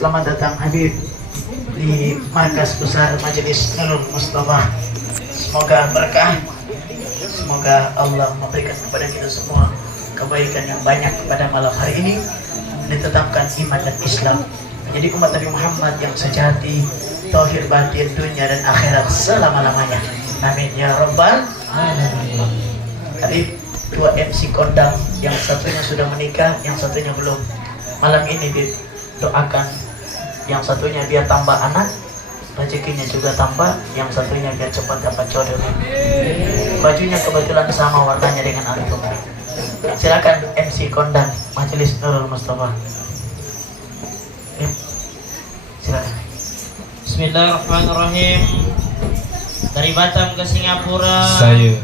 Selamat datang Habib di markas besar Majelis Nurul Mustafa. Semoga berkah, semoga Allah memberikan kepada kita semua kebaikan yang banyak pada malam hari ini, ditetapkan iman dan Islam menjadi umat Nabi Muhammad yang sejati, tauhid batin dunia dan akhirat selama-lamanya. Amin ya rabbal alamin. Habib, dua MC kondang, yang satunya sudah menikah, yang satunya belum. Malam ini doakan yang satunya biar tambah anak, rezekinya juga tambah, yang satunya biar cepat dapat jodoh. Bajunya kebetulan sama warnanya dengan antum. Silakan MC kondang Majelis Nurul Mustafa. Silakan. Bismillahirrahmanirrahim. Dari Batam ke Singapura, saya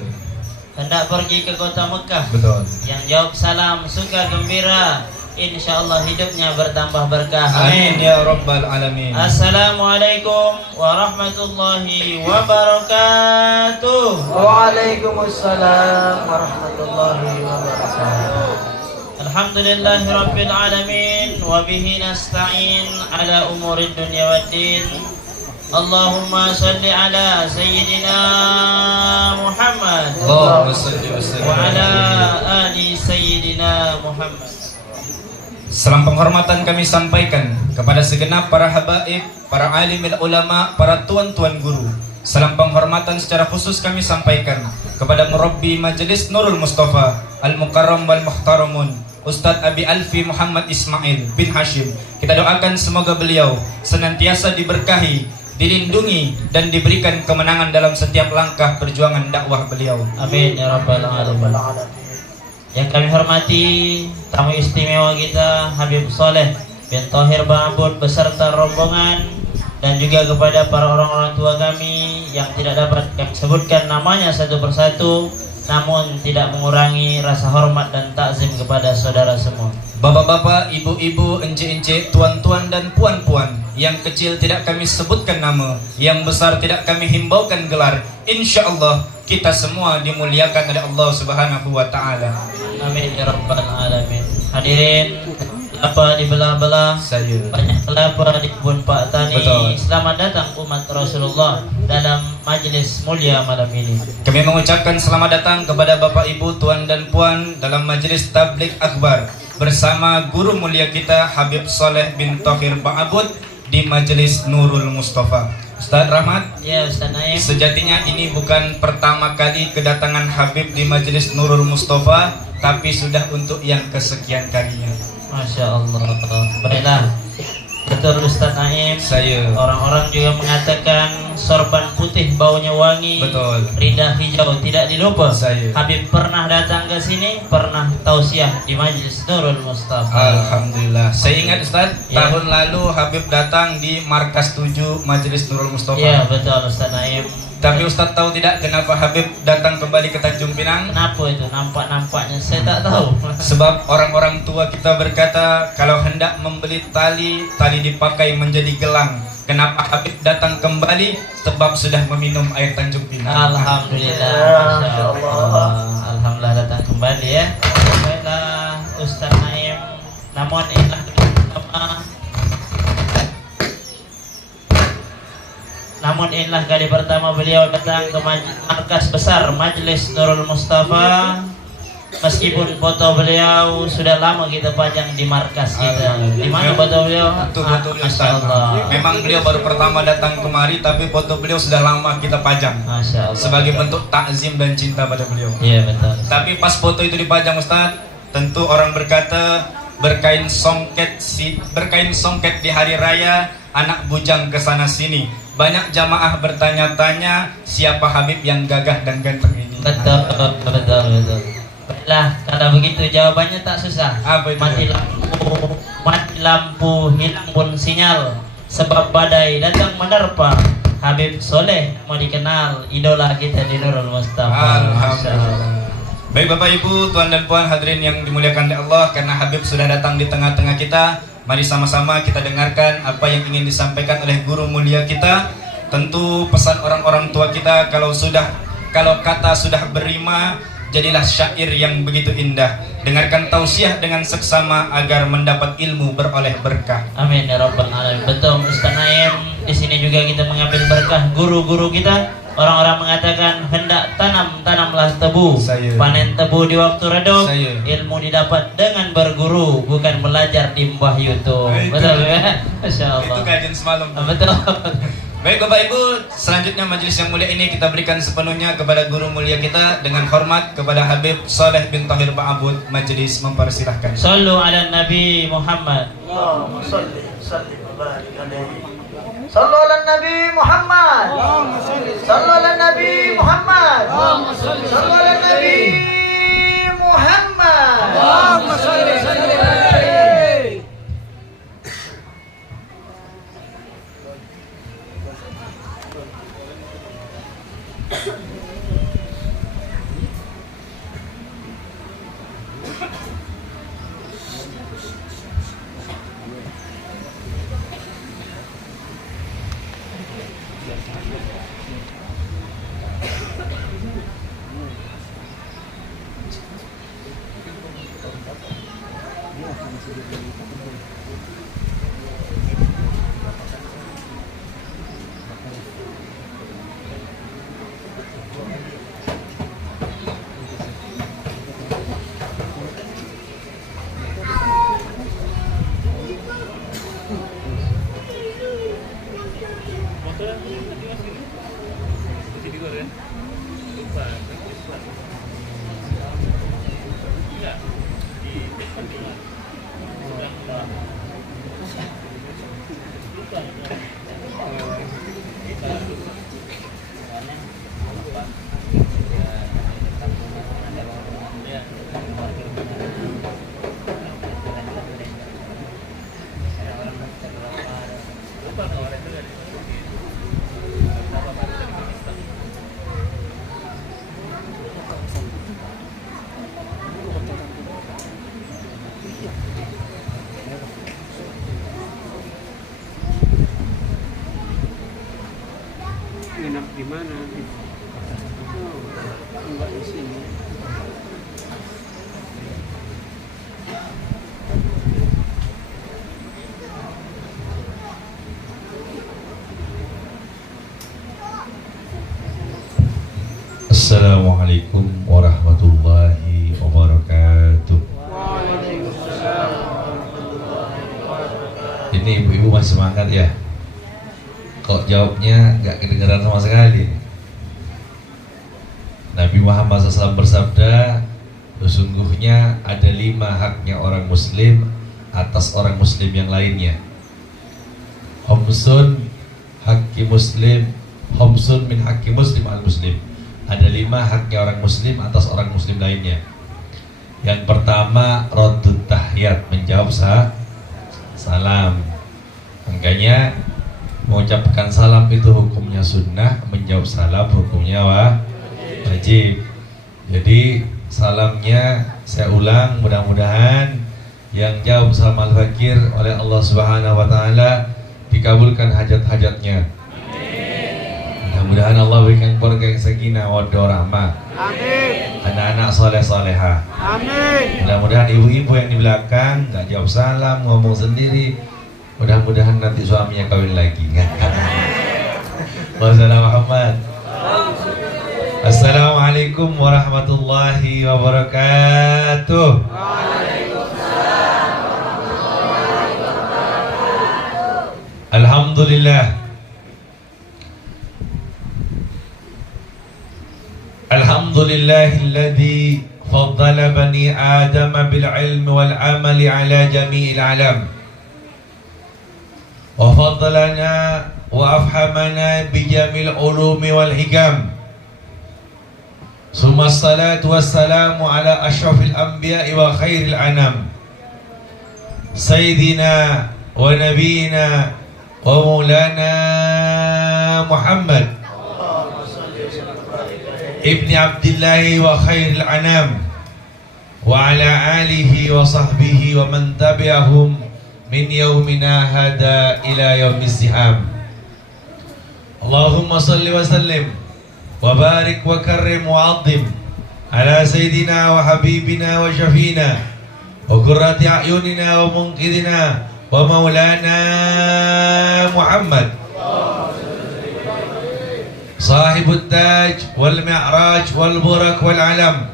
hendak pergi ke kota Mekah. betul. Yang jawab salam suka gembira, insyaallah hidupnya bertambah berkah. Amin ya rabbal alamin. Assalamualaikum warahmatullahi wabarakatuh. Waalaikumsalam warahmatullahi wabarakatuh. Alhamdulillahi rabbil alamin, wa bihi nasta'in ala umurid dunya waddin. Allahumma salli ala sayyidina Muhammad Allahumma salli wa sallim wa ala ali sayyidina Muhammad. Salam penghormatan kami sampaikan kepada segenap para habaib, para alim ulama, para tuan-tuan guru. Salam penghormatan secara khusus kami sampaikan kepada Murabbi Majelis Nurul Mustafa Al-Mukarram wal Muhtaramun, Ustadz Abi Alfi Muhammad Ismail bin Hashim. Kita doakan semoga beliau senantiasa diberkahi, dilindungi, dan diberikan kemenangan dalam setiap langkah perjuangan dakwah beliau. Amin ya rabbal alamin. Yang kami hormati tamu istimewa kita Habib Soleh bin Thohir Ba'abud beserta rombongan, dan juga kepada para orang-orang tua kami yang tidak dapat kami sebutkan namanya satu persatu, namun tidak mengurangi rasa hormat dan takzim kepada saudara semua. Bapak-bapak, ibu-ibu, encik-encik, tuan-tuan dan puan-puan, yang kecil tidak kami sebutkan nama, yang besar tidak kami himbaukan gelar. Insya Allah kita semua dimuliakan oleh Allah Subhanahu wa Ta'ala. Amin ya rabbal alamin. Hadirin, kelapa di belah-belah, Saya banyak kelapa di kebun Pak Tani. Betul. Selamat datang umat Rasulullah dalam majelis mulia malam ini. Kami mengucapkan selamat datang kepada Bapak Ibu, Tuan dan Puan dalam majelis tabligh akbar bersama guru mulia kita Habib Soleh bin Thohir Ba'abud di majelis Nurul Mustafa. Ustaz Rahmat, Ya Ustaz Naim. sejatinya ini bukan pertama kali kedatangan Habib di majelis Nurul Mustafa, tapi sudah untuk yang kesekian kalinya. Masya Allah. Baiklah. Betul Ustaz Naim. Saya Orang-orang juga mengatakan sorban putih baunya wangi. betul. Lidah hijau tidak dilupa. Saya. Habib pernah datang ke sini, pernah tausiah di majelis Nurul Mustafa. Alhamdulillah. Saya ingat Ustaz, Ya. tahun lalu Habib datang di Markas 7 Majelis Nurul Mustafa. Ya betul Ustaz Naim. Tapi Ustaz tahu tidak kenapa Habib datang kembali ke Tanjung Pinang? Kenapa itu? Nampak-nampaknya saya tak tahu. Sebab orang-orang tua kita berkata kalau hendak membeli tali, tali dipakai menjadi gelang. Kenapa Habib datang kembali? Sebab sudah meminum air Tanjung Pinang. Alhamdulillah. Masya Allah. Alhamdulillah datang kembali ya. Baiklah Ustaz Naim. Namun inilah kali pertama beliau datang ke markas besar Majelis Nurul Mustafa. Meskipun foto beliau sudah lama kita pajang di markas kita. Di mana foto beliau? Betul-betul Masya Ustaz. Allah. Memang beliau baru pertama datang kemari, tapi foto beliau sudah lama kita pajang Masya Allah. sebagai bentuk takzim dan cinta pada beliau. Iya betul. Tapi pas foto itu dipajang Ustaz, tentu orang berkata berkain songket di hari raya, anak bujang kesana sini. Banyak jamaah bertanya-tanya siapa Habib yang gagah dan ganteng ini. Betul. Baiklah, kalau begitu jawabannya tak susah. Apa itu? Mati lampu, hilang pun sinyal. Sebab badai datang menerpa. Habib Soleh mau dikenal, idola kita di Nurul Mustafa. Masya Allah. Alhamdulillah. Baik Bapak Ibu, Tuan dan Puan hadirin yang dimuliakan oleh Allah, karena Habib sudah datang di tengah-tengah kita, mari sama-sama kita dengarkan apa yang ingin disampaikan oleh guru mulia kita. Tentu pesan orang-orang tua kita, kalau kata sudah berima, jadilah syair yang begitu indah. Dengarkan tausiah dengan seksama agar mendapat ilmu beroleh berkah. Amin ya rabbal alamin. Betul Ustaz Naim. Di sini juga kita mengambil berkah guru-guru kita. Orang-orang mengatakan hendak tanamlah tebu. Saya. Panen tebu di waktu redup. Saya. Ilmu didapat dengan berguru, bukan belajar di mbah YouTube. Betul ya? Masya Allah. Itu kajian semalam. Betul. Baik Bapak Ibu, selanjutnya majelis yang mulia ini kita berikan sepenuhnya kepada guru mulia kita dengan hormat kepada Habib Soleh bin Thohir Ba'abud. Majelis mempersilahkan. Sallu ala Nabi Muhammad. Allahumma salli wa barik alaihi. Sallu ala Nabi Muhammad. Sallu ala Nabi Muhammad. Sallu ala Nabi Muhammad. Assalamualaikum warahmatullahi wabarakatuh. Ini ibu-ibu masih semangat ya? Kok jawabnya nggak kedengeran sama sekali? Nabi Muhammad SAW bersabda, sesungguhnya ada 5 haknya orang muslim atas orang muslim yang lainnya. Homsun hakki muslim, homsun min hakki muslim al muslim. Ada 5 haknya orang muslim atas orang muslim lainnya. Yang pertama, raddut tahiyat, menjawab salam. Makanya mengucapkan salam itu hukumnya sunnah, menjawab salam hukumnya wajib. Jadi salamnya saya ulang, mudah-mudahan yang jawab salam al-fakir oleh Allah Subhanahu wa taala dikabulkan hajat-hajatnya. Mudah-mudahan Allah berikan keluarga yang sakinah wa rahmah. Amin. Anak-anak soleh-soleha. Amin. Mudah-mudahan ibu-ibu yang di belakang nggak jawab salam, ngomong sendiri. Mudah-mudahan nanti suaminya kawin lagi. Wassalamualaikum Muhammad. Assalamualaikum warahmatullahi wabarakatuh. Alhamdulillah. Alhamdulillahilladzi faddala bani Adam bil ilmi wal amali ala jami'il alam. Wa faddalana wa afhamana bi jamil ulumi wal hikam. Summa salatu wassalamu ala ashrafil anbiya'i wa khairil anam. Sayyidina wa nabiyina wa maulana Muhammad Ibni Abdillahi wa khairil anam wa ala alihi wa sahbihi wa man tabi'ahum min yaumina hada ila yaumiz ziham. Allahumma salli wa sallim wa barik wa karrim wa azim ala sayyidina wa habibina wa syafina wa qurrati a'yunina wa munqidina wa maulana Muhammad sahibut taj wal mi'raj wal burak wal alam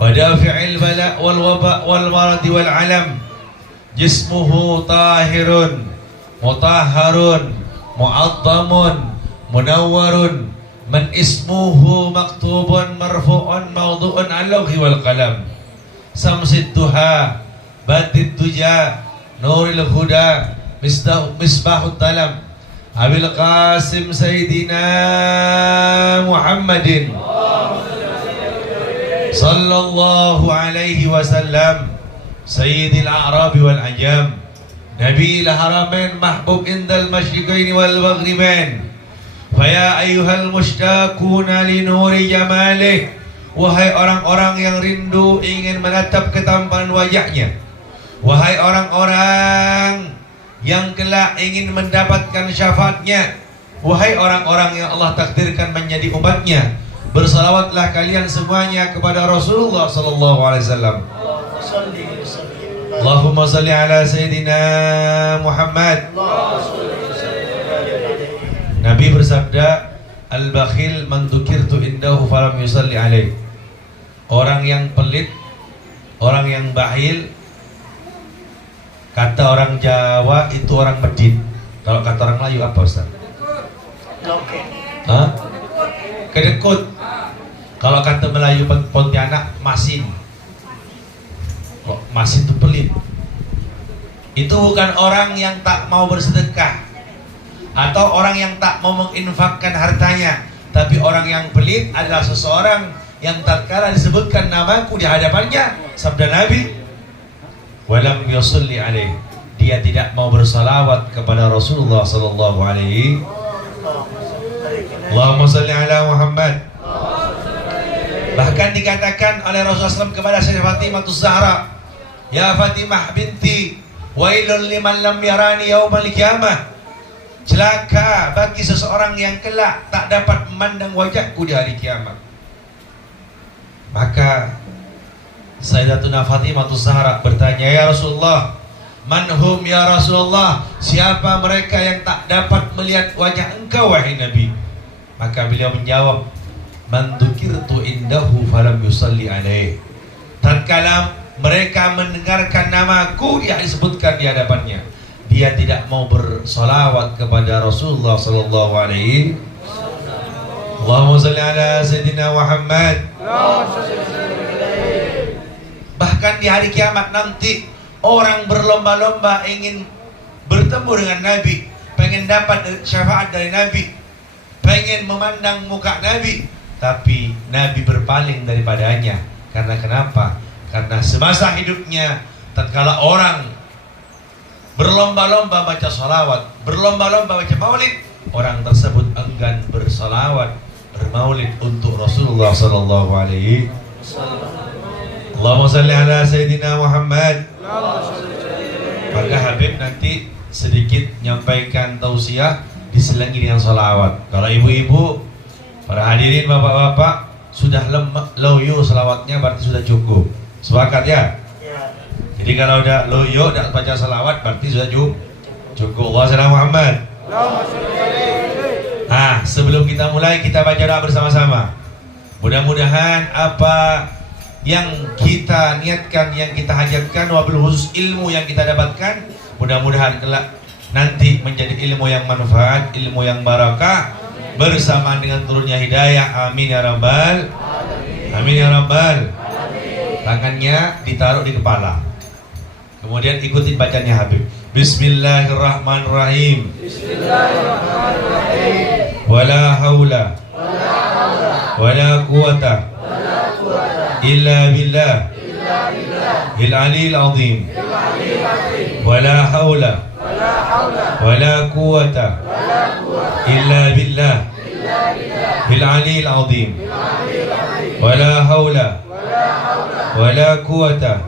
wa dafi'il bala wal waba wal marad wal alam. Jismuhu tahirun mutahharun mu'azzamun munawwarun man ismuhu maktubun marfu'un mawdu'un al-lawhi wal qalam. Samsid duha badid duja nuril huda misbahut talam. Abil Qasim Sayyidina Muhammadin sallallahu alaihi wasallam Sayyidil A'rabi wal Ajam Nabiil Haramain mahbub indal masyriqaini wal maghribain. Faya ayyuhal mushtaquna li nuri jamalih, wahai orang-orang yang rindu ingin menatap ketampanan wajahnya, wahai orang-orang yang kelak ingin mendapatkan syafaatnya, wahai orang-orang yang Allah takdirkan menjadi umatnya, bersalawatlah kalian semuanya kepada Rasulullah sallallahu alaihi wasallam. Allahumma salli ala Sayyidina Muhammad. Nabi bersabda, al-bakhil man dzukirtu indahu falam yusalli alaih. Orang yang pelit, orang yang bakhil, kata orang Jawa itu orang medit. Kalau kata orang Melayu apa Ustaz? Hah? Kedekut. Kalau kata Melayu Pontianak, masin. Kok masin itu pelit? Itu bukan orang yang tak mau bersedekah atau orang yang tak mau menginfakkan hartanya, tapi orang yang pelit adalah seseorang yang tatkala disebutkan namaku di hadapannya, sabda Nabi, walam yusalli alaih, dia tidak mau bersalawat kepada Rasulullah sallallahu alaihi. Allahumma salli ala Muhammad. Bahkan dikatakan oleh Rasulullah SAW kepada Sayyidah Fatimah Az-Zahra, ya Fatimah binti, wailun liman lam yarani yaumal qiyamah. Celaka bagi seseorang yang kelak tak dapat memandang wajahku di hari kiamat. Maka Sayyidatuna Fatimah Az-Zahra bertanya, ya Rasulullah, manhum ya Rasulullah, siapa mereka yang tak dapat melihat wajah engkau wahai Nabi? Maka beliau menjawab, man dzukirtu indahu falam yusalli alaih. Tatkala mereka mendengarkan namaku yang disebutkan di hadapannya, dia tidak mau bersolawat kepada Rasulullah sallallahu alaihi. Allahumma salli ala sayyidina Muhammad. Bahkan di hari kiamat nanti orang berlomba-lomba ingin bertemu dengan Nabi, pengen dapat syafaat dari Nabi, pengen memandang muka Nabi, tapi Nabi berpaling daripadanya. Karena kenapa? Karena semasa hidupnya tatkala orang berlomba-lomba baca salawat, berlomba-lomba baca maulid, orang tersebut enggan bersalawat, bermaulid untuk Rasulullah sallallahu alaihi wasallam. Allahumma salli ala sayyidina Muhammad. Maka Habib nanti sedikit menyampaikan tausiah diselingi dengan salawat. Kalau ibu-ibu, para hadirin, bapak-bapak, sudah loyo salawatnya berarti sudah cukup. Sepakat ya? Jadi kalau udah loyo dan baca salawat berarti sudah cukup. Allahumma salli ala Muhammad. Nah, sebelum kita mulai, kita baca doa bersama-sama. Mudah-mudahan apa yang kita niatkan, yang kita hajatkan, wabil khusus ilmu yang kita dapatkan, mudah-mudahan kelak nanti menjadi ilmu yang manfaat, ilmu yang barakah, bersamaan dengan turunnya hidayah. Amin ya rabbal amin ya rabbal. Tangannya ditaruh di kepala, kemudian ikutin bacanya Habib. Bismillahirrahmanirrahim. Wala haula wala quwata illa billah il aliyil azim. Wala haula wala quwata illa billah il aliyil azim. Wala haula wala quwata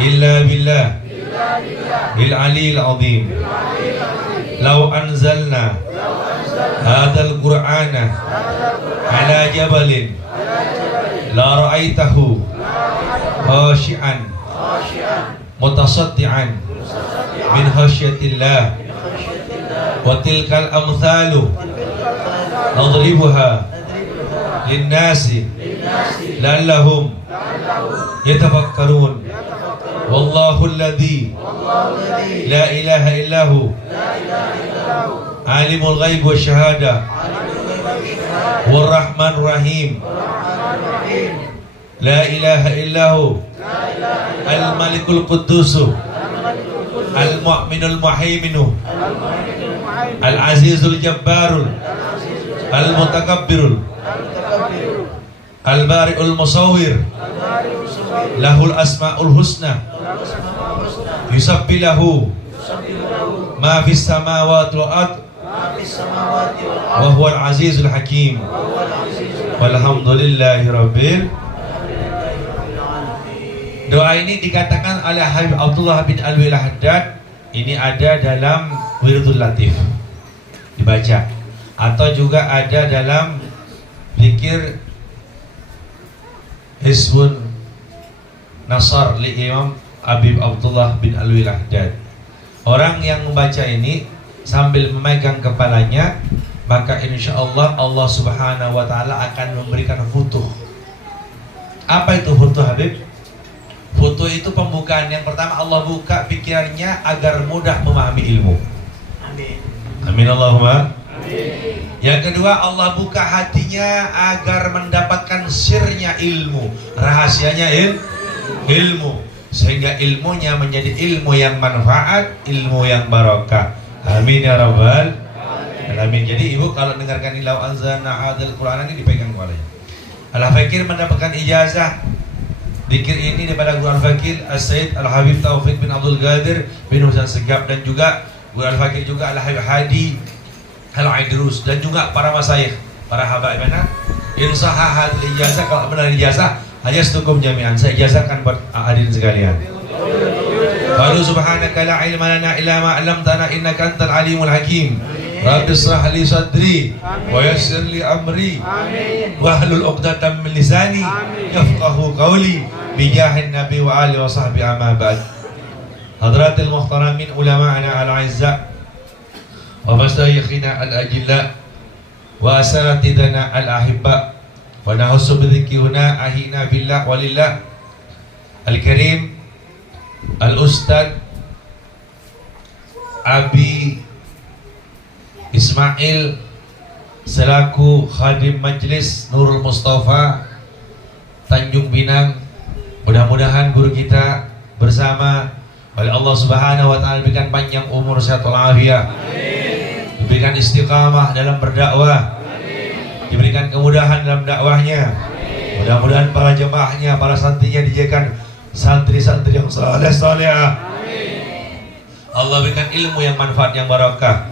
illa billah il aliyil azim. Law anzalna hadzal qur'ana ala jabalin la ra'aitahu khashi'an mutasaddian min khasyatillah wa tilkal amthalu nadribuha linnasi la'allahum yatafakkarun. Wallahu alladhi la ilaha illahu alimul ghaib wa syahada wal rahman rahim. La ilaha illahu al malikul qudusu al mu'minul muhaiminu al azizul jabbarul al mutakabbirul al bari'ul musawwir lahul asma'ul husna yusabbilahu ma fis samawati wal ard wa huwal azizul hakim. Walhamdulillahi rabbil. Doa ini dikatakan oleh Habib Abdullah bin Alwi Al-Haddad. Ini ada dalam Wirdul Latif, dibaca, atau juga ada dalam zikir Hizbun Nasar li Imam Habib Abdullah bin Alwi Al-Haddad. Orang yang membaca ini sambil memegang kepalanya, maka insya Allah Allah Subhanahu wa Ta'ala akan memberikan futuh. Apa itu futuh, Habib? Futuh itu pembukaan. Yang pertama, Allah buka pikirannya agar mudah memahami ilmu. Amin. Amin Allahumma. Amin. Yang kedua, Allah buka hatinya agar mendapatkan sirnya ilmu, rahasianya ilmu, sehingga ilmunya menjadi ilmu yang manfaat, ilmu yang barakah. Amin ya rabbal alamin. Jadi ibu kalau dengarkan ilau anzalna hadzal Qur'an ini dipegang kepalanya. Al-Fakir mendapatkan ijazah zikir ini daripada Guru Al-Fakir As-Sayyid Al-Habib Taufik bin Abdul Qadir bin Husain Segaf, dan juga Guru Al-Fakir juga Al-Habib Hadi Al-Aidrus, dan juga para masyayikh, para habaib mana insahah hadil ijazah. Kalau benar ijazah hanya setukum jami'an, saya ijazahkan buat hadirin sekalian. Qalu subhanaka la ilma lana illa ma 'allamtana innaka antal alimul hakim. Rabbi shrah li sadri wa yassir li amri wahlul 'uqdatam min lisani yafqahu qawli bi jahin nabi wa ali wa sahbi amma ba'd. Hadratil muhtaramin ulama'ana al-'izza wa masyayikhina al-ajilla wa asatidana al-ahibba wa nahussu bidzikri huna ahina billah walillah al-karim al-ustad Abi Ismail selaku khadim majlis Nurul Mustafa Tanjung Pinang. Mudah-mudahan guru kita bersama oleh Allah Subhanahu wa taala diberikan panjang umur, sehat walafiat, diberikan istiqamah dalam berdakwah, diberikan kemudahan dalam dakwahnya. Mudah-mudahan para jemaahnya, para santrinya dijadikan santri-santri yang saleh-salehah. Allah berikan ilmu yang manfaat, yang barakah.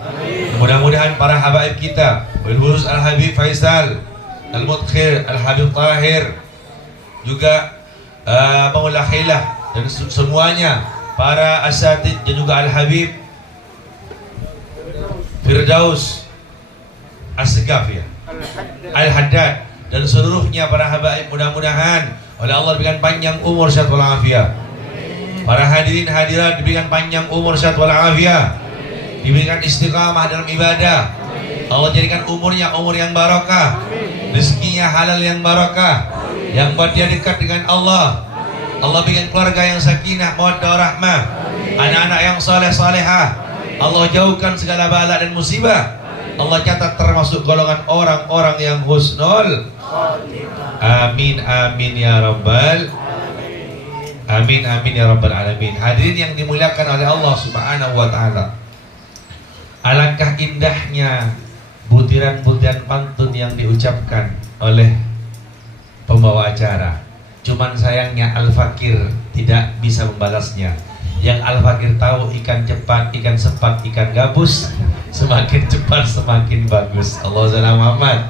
Mudah-mudahan para habaib kita, khusus Al-Habib Faisal, Al-Mudkhir, Al-Habib Tahir, juga Maula Khilah, dan semuanya para asatid, dan juga Al-Habib Firdaus As-Segaf ya, Al-Haddad, dan seluruhnya para habaib. Mudah-mudahan oleh Allah diberikan panjang umur, sehat walafiat. Para hadirin hadirat diberikan panjang umur, sehat walafiat, diberikan istiqamah dalam ibadah. Allah jadikan umurnya umur yang barakah, rezekinya halal yang barakah, yang buat dia dekat dengan Allah. Allah bikin keluarga yang sakinah, mawaddah, rahmah, anak-anak yang saleh-salehah. Allah jauhkan segala bala dan musibah. Allah catat termasuk golongan orang-orang yang husnul. Amin amin ya rabbal amin amin ya rabbal alamin. Hadirin yang dimuliakan oleh Allah Subhanahu wa taala, alangkah indahnya butiran-butiran pantun yang diucapkan oleh pembawa acara. Cuman sayangnya Al-Fakir tidak bisa membalasnya. Yang Al-Fakir tahu, ikan cepat, ikan sepat, ikan gabus, semakin cepat semakin bagus. Allahumma Muhammad.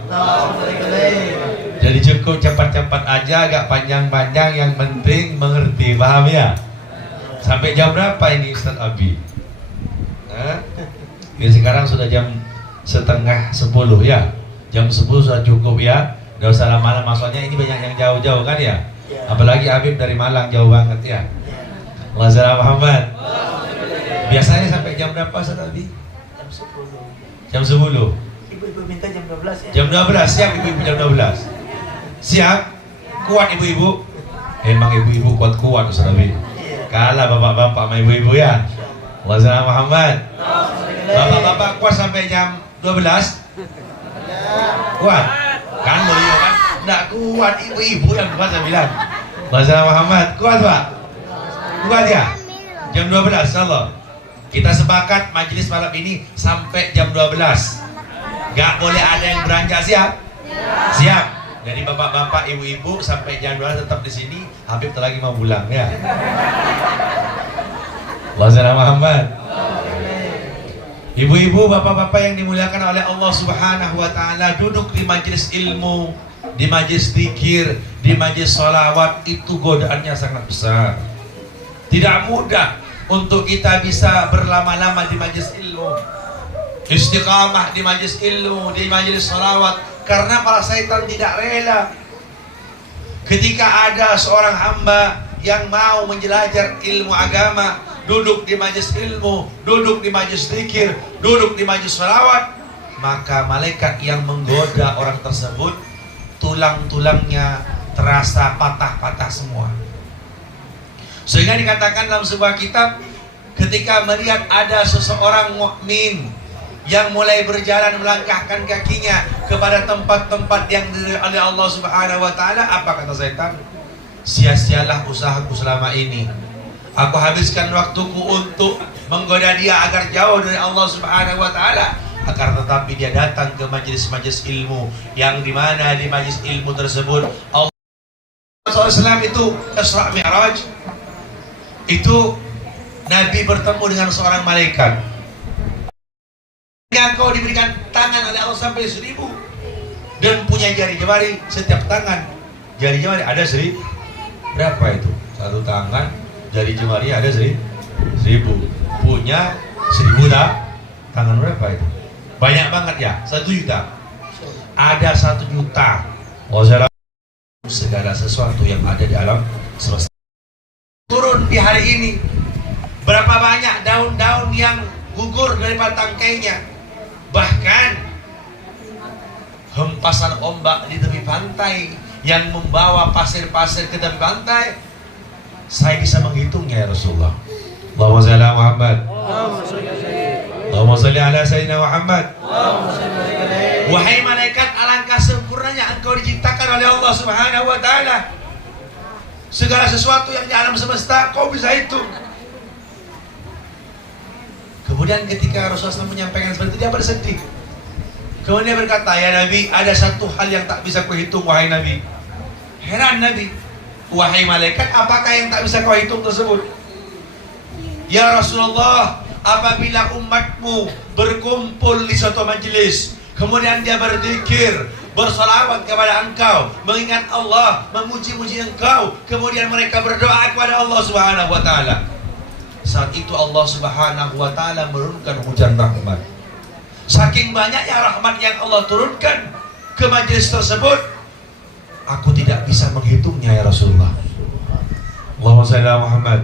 Jadi cukup cepat-cepat aja, agak panjang-panjang, yang penting mengerti, paham ya? Sampai jam berapa ini Ustaz Abi? Ya sekarang sudah jam setengah 10 ya. Jam 10 sudah cukup ya. Gak usah lama-lama, soalnya ini banyak yang jauh-jauh kan ya. Apalagi Habib dari Malang, jauh banget ya. Allahumma Muhammad. Biasanya sampai jam berapa Ustaz Abi? Jam 10. Jam 10. Ibu-ibu minta jam 12 ya. Jam 12, siap ibu-ibu jam 12. Siap? Kuat ibu-ibu? Emang ibu-ibu kuat-kuat Ustaz Abi. Kalah bapak-bapak sama ibu-ibu ya. Allahumma Muhammad. Bapak-bapak kuat sampai jam 12? Kuat? Kan beliau kan? Nggak kuat, ibu-ibu yang kuat saya bilang. Allahumma Muhammad. Kuat Pak? Kuat ya? Jam 12 insyaallah. Kita sepakat majelis malam ini sampai jam 12. Gak boleh ada yang beranjak, siap? Siap. Jadi bapak-bapak, ibu-ibu sampai jam 12 tetap di sini. Habib lagi mau pulang ya. Allahumma Muhammad. Ibu-ibu, bapak-bapak yang dimuliakan oleh Allah Subhanahu wa taala, duduk di majelis ilmu, di majelis zikir, di majelis sholawat, itu godaannya sangat besar. Tidak mudah untuk kita bisa berlama-lama di majelis ilmu, istiqamah di majelis ilmu, di majelis sholawat, karena para syaitan tidak rela ketika ada seorang hamba yang mau menjelajar ilmu agama, duduk di majelis ilmu, duduk di majelis zikir, duduk di majelis sholawat, maka malaikat yang menggoda orang tersebut, tulang-tulangnya terasa patah-patah semua. Sehingga dikatakan dalam sebuah kitab, ketika melihat ada seseorang mukmin yang mulai berjalan melangkahkan kakinya kepada tempat-tempat yang diberi oleh Allah Subhanahu wa taala, apa kata setan? Sia-sialah usahaku selama ini. Aku habiskan waktuku untuk menggoda dia agar jauh dari Allah Subhanahu wa taala. Akan tetapi dia datang ke majelis-majelis ilmu, yang dimana di majelis ilmu tersebut Allah SAW itu Isra Mi'raj, itu Nabi bertemu dengan seorang malaikat. Engkau diberikan tangan oleh Allah sampai 1000 dan punya jari-jari setiap tangan. Jari-jari ada 1000. Berapa itu? Satu tangan jari jemari ada 1000. Punya 1000 tangan berapa itu? Banyak banget ya. 1 juta. Ada 1 juta. Segala sesuatu yang ada di alam semesta turun di hari ini. Berapa banyak daun-daun yang gugur daripada tangkainya. Bahkan hempasan ombak di tepi pantai yang membawa pasir-pasir ke tepi pantai, saya bisa menghitungnya ya Rasulullah. Allahumma shalli ala Muhammad. Allahumma shalli ala Sayyidina Muhammad. Wahai malaikat, alangkah sempurnanya engkau diciptakan oleh Allah Subhanahu wa ta'ala. Segala sesuatu yang di alam semesta kau bisa hitung. Kemudian ketika Rasulullah SAW menyampaikan seperti itu, dia bersedih. Kemudian dia berkata, ya Nabi, ada satu hal yang tak bisa kuhitung, wahai Nabi. Heran Nabi, wahai malaikat, apakah yang tak bisa kau hitung tersebut? Ya Rasulullah, apabila umatmu berkumpul di suatu majelis, kemudian dia berzikir, bersalawat kepada engkau, mengingat Allah, memuji-muji engkau, kemudian mereka berdoa kepada Allah Subhanahu wa ta'ala, saat itu Allah Subhanahu wa ta'ala menurunkan hujan rahmat. Saking banyaknya rahmat yang Allah turunkan ke majelis tersebut, aku tidak bisa menghitungnya ya Rasulullah. Allahumma shalli ala Muhammad.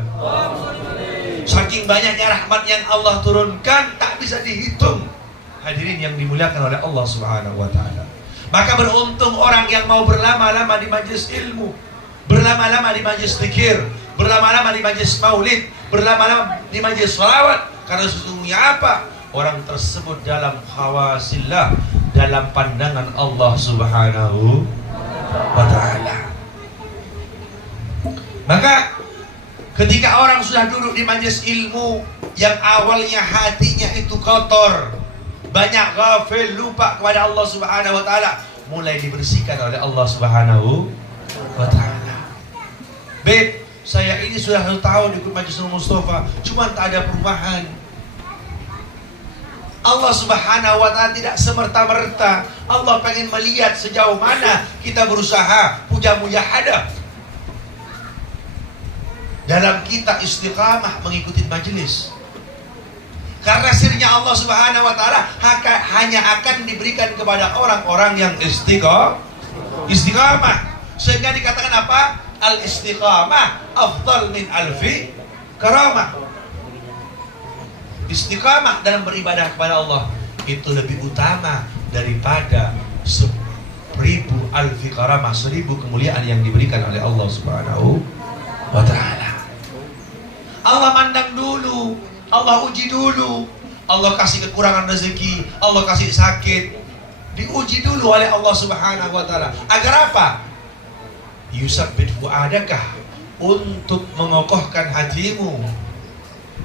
Saking banyaknya rahmat yang Allah turunkan, tak bisa dihitung. Hadirin yang dimuliakan oleh Allah Subhanahu wa ta'ala. Maka beruntung orang yang mau berlama-lama di majelis ilmu, berlama-lama di majelis zikir, berlama-lama di majelis maulid, berlama-lama di majelis salawat. Karena sesungguhnya apa? Orang tersebut dalam khawasillah, dalam pandangan Allah Subhanahu wa ta'ala. Maka ketika orang sudah duduk di majelis ilmu yang awalnya hatinya itu kotor, banyak ghafil, lupa kepada Allah Subhanahu wa ta'ala, mulai dibersihkan oleh Allah Subhanahu wa ta'ala. Beb, saya ini sudah 1 tahun ikut majelis Mustafa, cuma tak ada perubahan. Allah Subhanahu wa ta'ala tidak semerta-merta. Allah pengen melihat sejauh mana kita berusaha puja mujahadah dalam kita istiqamah mengikuti majelis. Karena sirnya Allah Subhanahu wa ta'ala hanya akan diberikan kepada orang-orang yang istiqamah. Sehingga dikatakan apa? Al-istiqamah afdal min alfi karamah. Istiqamah dalam beribadah kepada Allah itu lebih utama daripada 1000 alfi karamah, 1000 kemuliaan yang diberikan oleh Allah Subhanahu wa ta'ala. Allah mandang dulu, Allah uji dulu, Allah kasih kekurangan rezeki, Allah kasih sakit, diuji dulu oleh Allah Subhanahu wa ta'ala. Agar apa? Yusabbit fu'adakah, untuk mengokohkan hatimu.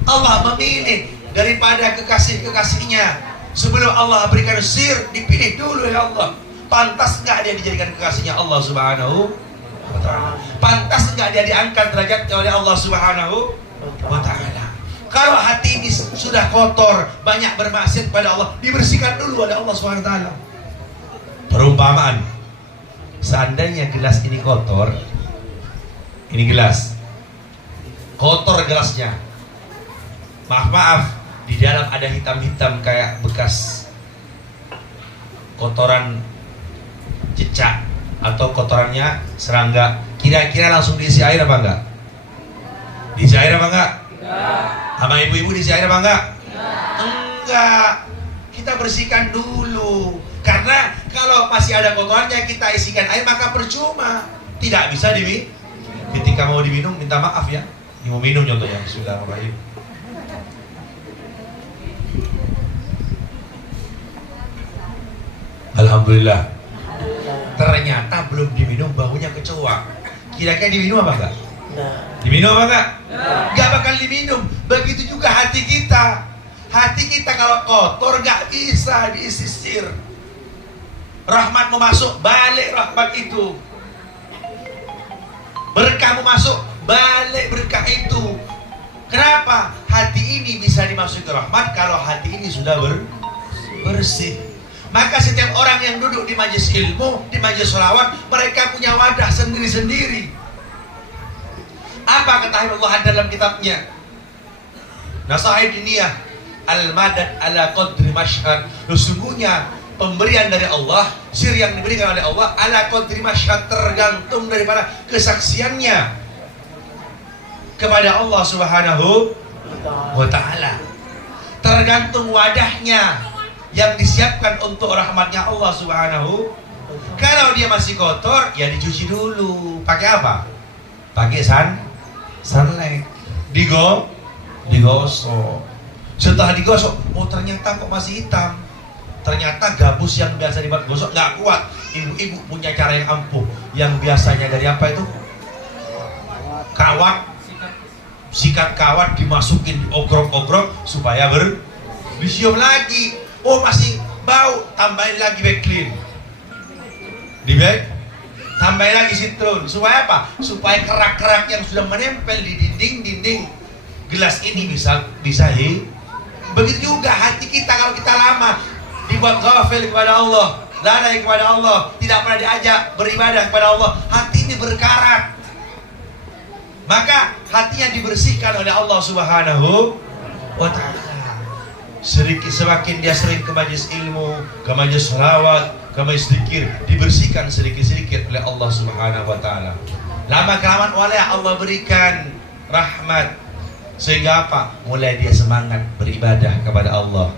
Allah memilih daripada kekasih-kekasihnya. Sebelum Allah berikan sir, dipilih dulu oleh Allah. Pantas enggak dia dijadikan kekasihnya Allah Subhanahu wa ta'ala? Pantas enggak dia diangkat derajatnya oleh Allah Subhanahu wa ta'ala? Kalau hati ini sudah kotor, banyak bermaksiat pada Allah, dibersihkan dulu oleh Allah Subhanahu wa ta'ala. Perumpamaan, seandainya gelas ini kotor, ini gelas kotor gelasnya, maaf, di dalam ada hitam-hitam kayak bekas kotoran cicak atau kotorannya serangga. Kira-kira langsung diisi air apa enggak? Diisi air apa enggak? Sama ibu-ibu diisi air apa enggak? Enggak. Kita bersihkan dulu. Karena kalau masih ada kotorannya kita isikan air, maka percuma. Tidak bisa diminum. Ketika mau diminum minta maaf ya. Ini mau minum contohnya, bismillahirrahmanirrahim. Alhamdulillah. Ternyata belum diminum, baunya kecoa. Kira-kira diminum apa enggak? Diminum apa enggak? Enggak bakal diminum. Begitu juga hati kita. Hati kita kalau kotor enggak bisa diisisir. Rahmatmu masuk, balik rahmat itu. Berkahmu masuk, balik berkah itu. Kenapa? Hati ini bisa dimasuki rahmat kalau hati ini sudah bersih. Maka setiap orang yang duduk di majelis ilmu, di majelis sholawat, mereka punya wadah sendiri-sendiri. Apa kata Allah dalam kitabnya? Nasahid diniyah al-madad ala qadri mashhad. Sesungguhnya pemberian dari Allah, sir yang diberikan oleh Allah ala qadri mashhad, tergantung daripada kesaksiannya kepada Allah Subhanahu wa ta'ala. Tergantung wadahnya. yang disiapkan untuk rahmatnya Allah Subhanahu. Kalau dia masih kotor, ya dicuci dulu. Pakai apa? Pakai sunlight. Digosok. Setelah digosok, oh ternyata kok masih hitam. Ternyata gabus yang biasa dibuat gosok nggak kuat. Ibu-ibu punya cara yang ampuh. Yang biasanya dari apa itu? Kawat. Sikat kawat dimasukin, diogrok-ogrok supaya disium lagi. Oh masih bau, tambahin lagi back clean. Tambahin lagi citron. Supaya apa? Supaya kerak-kerak yang sudah menempel di dinding gelas ini bisa begitu juga hati kita kalau kita lama dibuat ghafil kepada Allah, lalai kepada Allah, tidak pernah diajak beribadah kepada Allah, hati ini berkarat. Maka hatinya dibersihkan oleh Allah Subhanahu wa ta'ala. Semakin dia sering ke majlis ilmu, ke majlis selawat, ke majlis zikir, dibersihkan sedikit-sedikit oleh Allah Subhanahu wa ta'ala. Lama kelamaan oleh Allah berikan rahmat. Sehingga apa? Mulai dia semangat beribadah kepada Allah.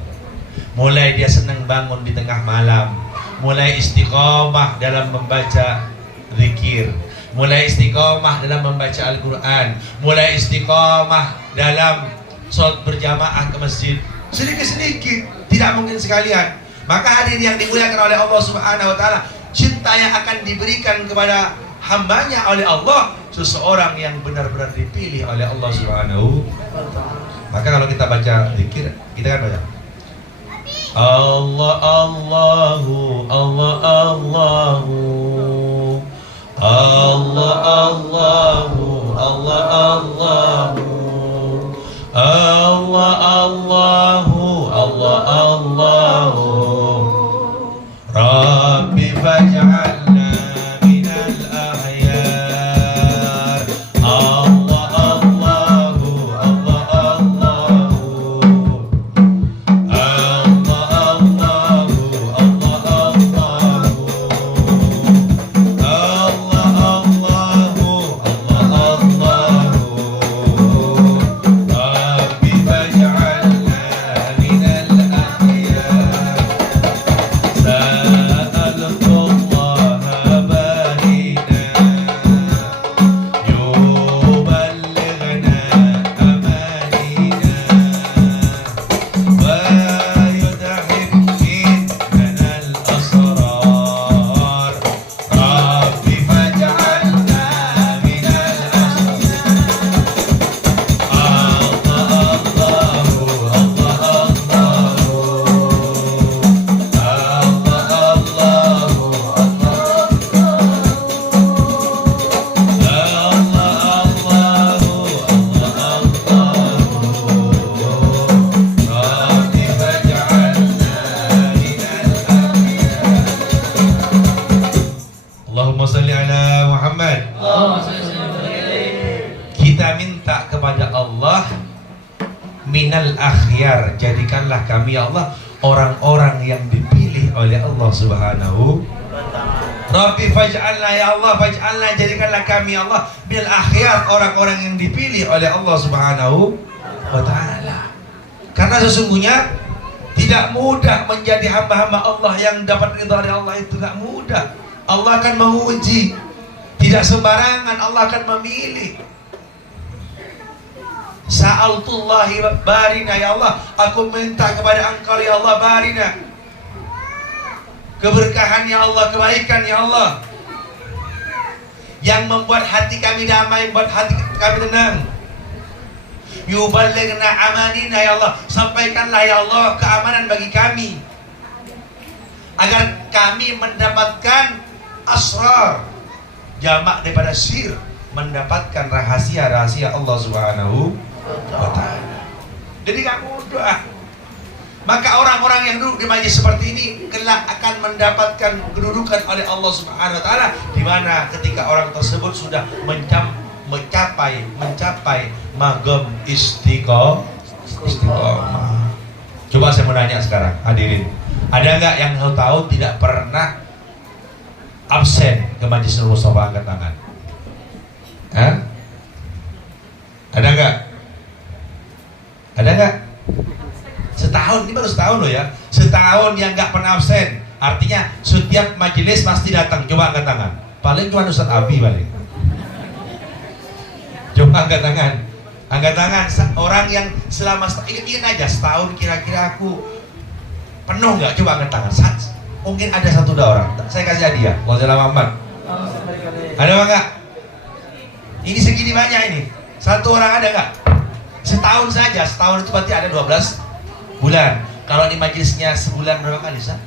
Mulai dia senang bangun di tengah malam. Mulai istiqomah dalam membaca zikir. Mulai istiqomah dalam membaca Al-Quran. Mulai istiqomah dalam sholat berjamaah ke masjid. Sedikit-sedikit, tidak mungkin sekalian. Maka hadirin yang dimuliakan oleh Allah Subhanahu wa ta'ala, cinta yang akan diberikan kepada hambanya oleh Allah, seseorang yang benar-benar dipilih oleh Allah Subhanahu wa ta'ala. Maka kalau kita baca zikir, kita kan baca Allah Allahu Allah Allahu Allah Allahu Allah Allahu Allah Allahu Allah Allahu Rabbi faj'alna minal ahyar Allah Allahu Allah Allahu Allah Allahu Allah Allahu Allah Allahu Allah Allahu Rabbi faj'alna minal ahyar Sa'altu Allah barina yuballighna amanina wa yudhib minna al-asrar Rabbi faj'alna minal Allahumma salli ala Muhammad. Kita minta kepada Allah minal akhyar, jadikanlah kami ya Allah orang-orang yang dipilih oleh Allah Subhanahu. Rabbi faj'alna ya Allah, faj'alna, jadikanlah kami ya Allah minal akhyar, orang-orang yang dipilih oleh Allah Subhanahu wa ta'ala. Karena sesungguhnya tidak mudah menjadi hamba-hamba Allah yang dapat ridha dari Allah, itu tidak mudah. Allah akan menguji, tidak sembarangan Allah akan memilih. Sa'altullahi barina ya Allah, aku minta kepada Engkau ya Allah barina, keberkahan ya Allah, kebaikan ya Allah, yang membuat hati kami damai, membuat hati kami tenang. Yuballighna amanina ya Allah, sampaikanlah ya Allah keamanan bagi kami, agar kami mendapatkan asrar, jamak daripada sir, mendapatkan rahasia-rahasia Allah Subhanahu wa ta'ala. Jadi gak mudah. Maka orang-orang yang duduk di majlis seperti ini kelak akan mendapatkan kedudukan oleh Allah Subhanahu wa ta'ala, di mana ketika orang tersebut sudah mencapai magam istiqomah. Coba saya mau nanya sekarang, hadirin, ada nggak yang tahu tidak pernah absen ke majlis Nur Mustafa? Angkat tangan. Hah? Ada nggak? Ada nggak? Setahun setahun, ini baru setahun loh ya. Setahun yang nggak pernah absen. Artinya setiap majelis pasti datang. Coba angkat tangan. Paling cuma Ustaz Abi paling. Coba angkat tangan. Angkat tangan. Orang yang selama ingat aja setahun kira-kira aku penuh nggak? Coba angkat tangan. Mungkin ada satu dua orang. Saya kasih hadiah. Wassalamualaikum Muhammad. Ada apa enggak? Ini segini banyak ini. Satu orang ada nggak? Setahun saja. Setahun itu berarti ada 12 bulan. Kalau di majelisnya sebulan berapa kali, Ustaz?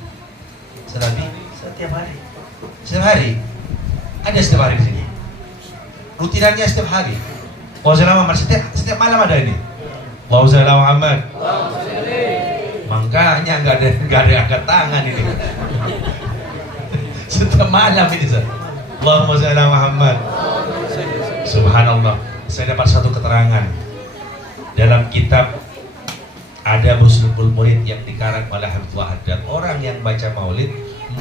Serabi? Setiap hari. Setiap hari? Ada setiap hari di sini? Rutinannya setiap hari? Wassalamualaikum Muhammad. Setiap malam ada ini? Wassalamualaikum Muhammad. Makanya nggak ada angkat tangan ini. Setiap malam ini, Ustaz. Allahumma shalli ala Muhammad. Subhanallah. Saya dapat satu keterangan dalam kitab ada Muslimul Murid yang dikarang oleh Habibullah Haddad. Orang yang baca maulid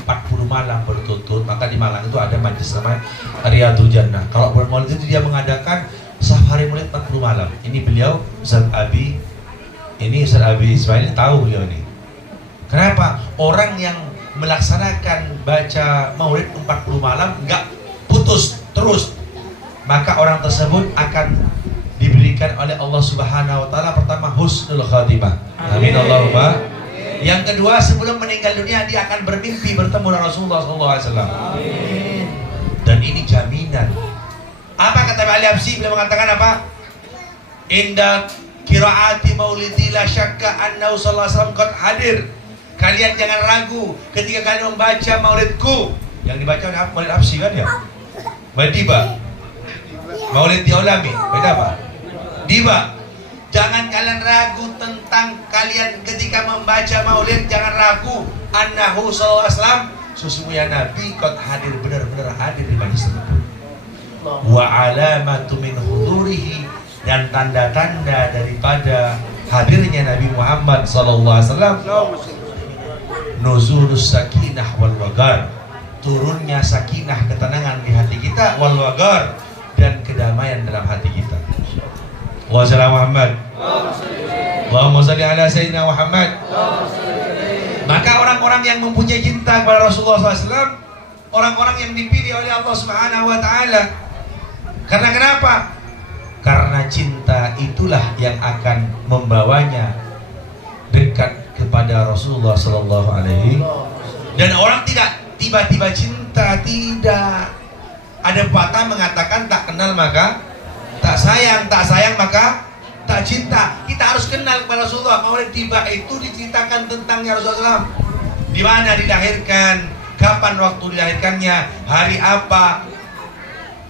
40 malam berturut-turut, maka di Malang itu ada majelis namanya Riyadul Jannah. Kalau bermaulid itu dia mengadakan safari maulid 40 malam. Ini beliau Ustaz Abi, ini Ustaz Abi Ismail tahu beliau ini. Kenapa? Orang yang melaksanakan baca maulid 40 malam nggak putus terus, maka orang tersebut akan diberikan oleh Allah Subhanahu wa taala pertama husnul khatimah. Amin Allahumma. Yang kedua, sebelum meninggal dunia dia akan bermimpi bertemu dengan Rasulullah SAW. Amin. Dan ini jaminan. Apa kata Ali Habsyi? Beliau mengatakan apa? Inda qiraati maulidi la syakka annahu sallallahu alaihi wasallam qad hadir. Kalian jangan ragu ketika kalian membaca maulidku. Yang dibaca oleh Maulid Habsyi kan ya? Madiba. Maulid Diolami. Beda apa? Diba. Jangan kalian ragu tentang kalian ketika membaca maulid, jangan ragu annahu sallallahu alaihi wasallam, sesungguhnya Nabi qad hadir, benar-benar hadir di majlis tersebut. Wa alamatu min hudurihi, dan tanda-tanda daripada hadirnya Nabi Muhammad sallallahu alaihi wasallam nuzulus sakinah wal wagar, turunnya sakinah, ketenangan di hati kita, wal wagar, dan kedamaian dalam hati kita. Wassalamualaikum Muhammad. Allahumma shalli ala sayyidina Muhammad. Maka orang-orang yang mempunyai cinta kepada Rasulullah SAW, orang-orang yang dipilih oleh Allah Subhanahu wa taala. Karena kenapa? Karena cinta itulah yang akan membawanya dekat kepada Rasulullah sallallahu alaihi. Dan orang tidak tiba-tiba cinta, tidak. Ada pepatah mengatakan tak kenal maka tak sayang maka tak cinta. Kita harus kenal kepada Rasulullah. Maulid tiba itu diceritakan tentangnya Rasulullah SAW. Di mana dilahirkan, kapan waktu dilahirkannya, hari apa,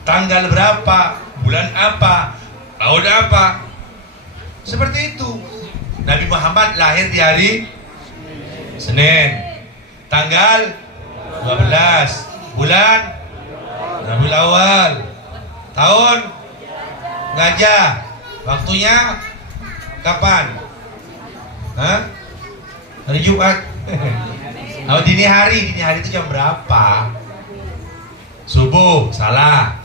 tanggal berapa, bulan apa, tahun apa. Seperti itu. Nabi Muhammad lahir di hari Senin, tanggal 12, bulan Rabiul Awal, tahun Gajah, waktunya kapan? Hah? Hari Jumat. Oh, dini hari itu jam berapa? Subuh, salah.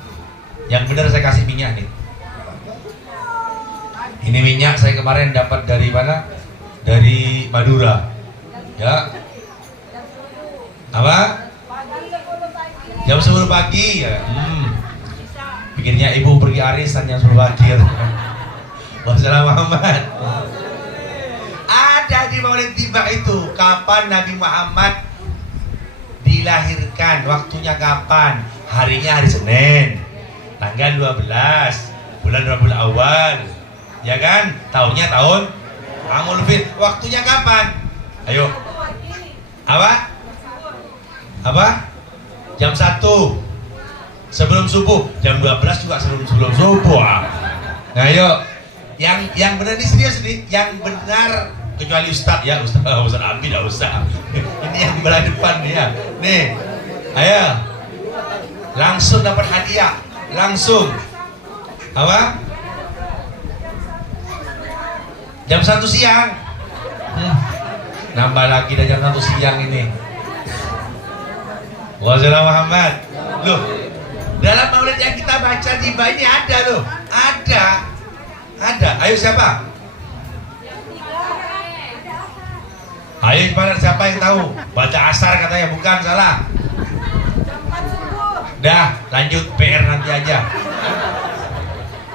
Yang benar saya kasih minyak nih. Ini minyak saya kemarin dapat dari mana? Dari Madura. Ya. Apa? Jam 10 pagi ya. Pikirnya ibu pergi arisan yang 10 pagi. Wassalamualaikum Muhammad. Ada di Maulid tiba itu kapan Nabi Muhammad dilahirkan, waktunya kapan? Harinya hari Senin, tanggal 12, bulan Rabiul Awal. Ya kan? Tahunnya tahun Amul Fil. Waktunya kapan? Ayo. Apa? Jam 1 sebelum subuh, jam 12 juga sebelum subuh. Nah, ayo. Yang benar ini serius nih, yang benar kecuali Ustaz ya, Ustaz Abi enggak usah. Ini yang di belah depan nih ya. Nih. Ayo. Langsung dapat hadiah, langsung. Apa? Jam 1 siang. Nambah lagi dah jam 1 siang ini. Wassalamualaikum Muhammad. Loh, dalam maulid yang kita baca di ini ada loh. Ada. Ayo siapa? Ayo pada siapa yang tahu? Baca asar katanya, bukan, salah. Dah, lanjut PR nanti aja.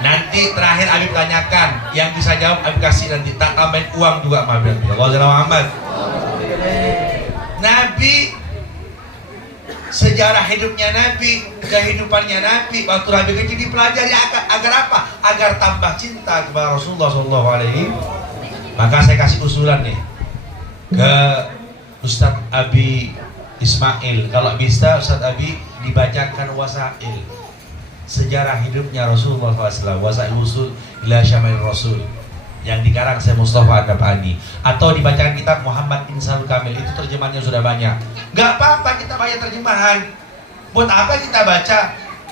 Nanti terakhir Habib tanyakan, yang bisa jawab Habib kasih nanti, tak tambahin uang juga sama Habib. Allahumma Muhammad. Nabi, sejarah hidupnya Nabi, kehidupannya Nabi waktu Nabi kecil dipelajari agar apa? Agar tambah cinta kepada Rasulullah SAW. Maka saya kasih usulan nih ke Ustadz Abi Ismail, kalau bisa Ustadz Abi dibacakan wasail sejarah hidupnya Rasulullah SAW, wasail usul ila syamil Rasul yang dikarang saya Mustafa Adabani, atau dibacakan kitab Muhammad Insanul Kamil, itu terjemahannya sudah banyak. Gak apa-apa kita baca terjemahan. Buat apa kita baca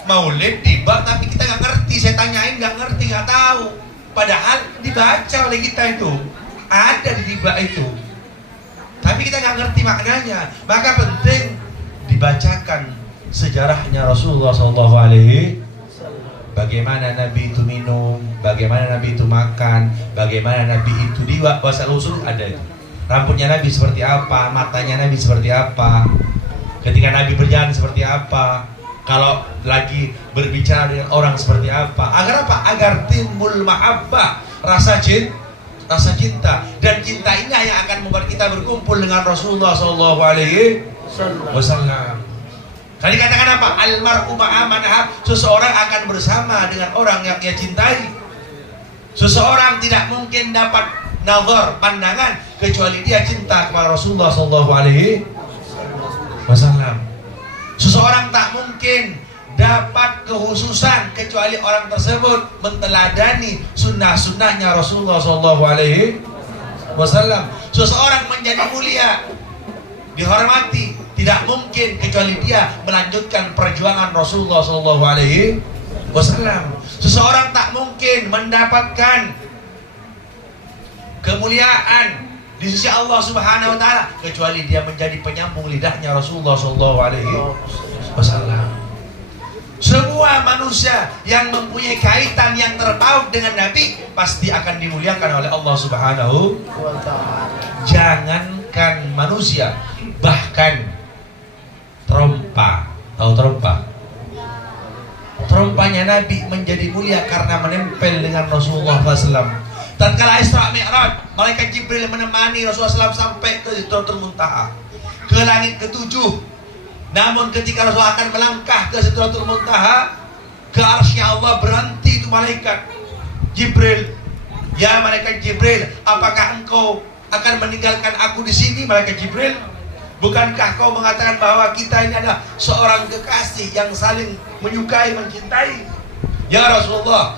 maulid di bab tapi kita gak ngerti? Saya tanyain gak ngerti, gak tahu. Padahal dibaca oleh kita itu, ada di tiba itu, tapi kita nggak ngerti maknanya. Maka penting dibacakan sejarahnya Rasulullah SAW. Bagaimana Nabi itu minum, bagaimana Nabi itu makan, bagaimana Nabi itu di wasal usul ada itu. Rambutnya Nabi seperti apa, matanya Nabi seperti apa, ketika Nabi berjalan seperti apa, kalau lagi berbicara dengan orang seperti apa. Agar apa? Agar timbul mahabbah, rasa cinta, dan cinta ini yang akan membuat kita berkumpul dengan Rasulullah SAW. Tadi katakan apa? Almar'u ma'a man ahab. Seseorang akan bersama dengan orang yang ia cintai. Seseorang tidak mungkin dapat nazar, pandangan, kecuali dia cinta kepada Rasulullah SAW. Seseorang tak mungkin dapat kehususan kecuali orang tersebut menteladani sunnah-sunnahnya Rasulullah SAW. Seseorang menjadi mulia, dihormati, tidak mungkin kecuali dia melanjutkan perjuangan Rasulullah SAW. Seseorang tak mungkin mendapatkan kemuliaan di sisi Allah Subhanahu Wa Taala kecuali dia menjadi penyambung lidahnya Rasulullah SAW. Semua manusia yang mempunyai kaitan yang terpaut dengan Nabi pasti akan dimuliakan oleh Allah Subhanahu Wa Taala. Jangankan manusia, bahkan trompa. Tahu trompa? Trompanya Nabi menjadi mulia karena menempel dengan Rasulullah SAW. Tatkala Isra Mi'raj, malaikat Jibril menemani Rasulullah SAW sampai ke Sidratul Muntaha, ke langit ketujuh. Namun ketika Rasulullah akan melangkah ke Sidratul Muntaha, ke arsy-Nya Allah, berhenti itu malaikat Jibril. Ya malaikat Jibril, apakah engkau akan meninggalkan aku di sini, malaikat Jibril? Bukankah kau mengatakan bahwa kita ini adalah seorang kekasih yang saling menyukai, mencintai? Ya Rasulullah,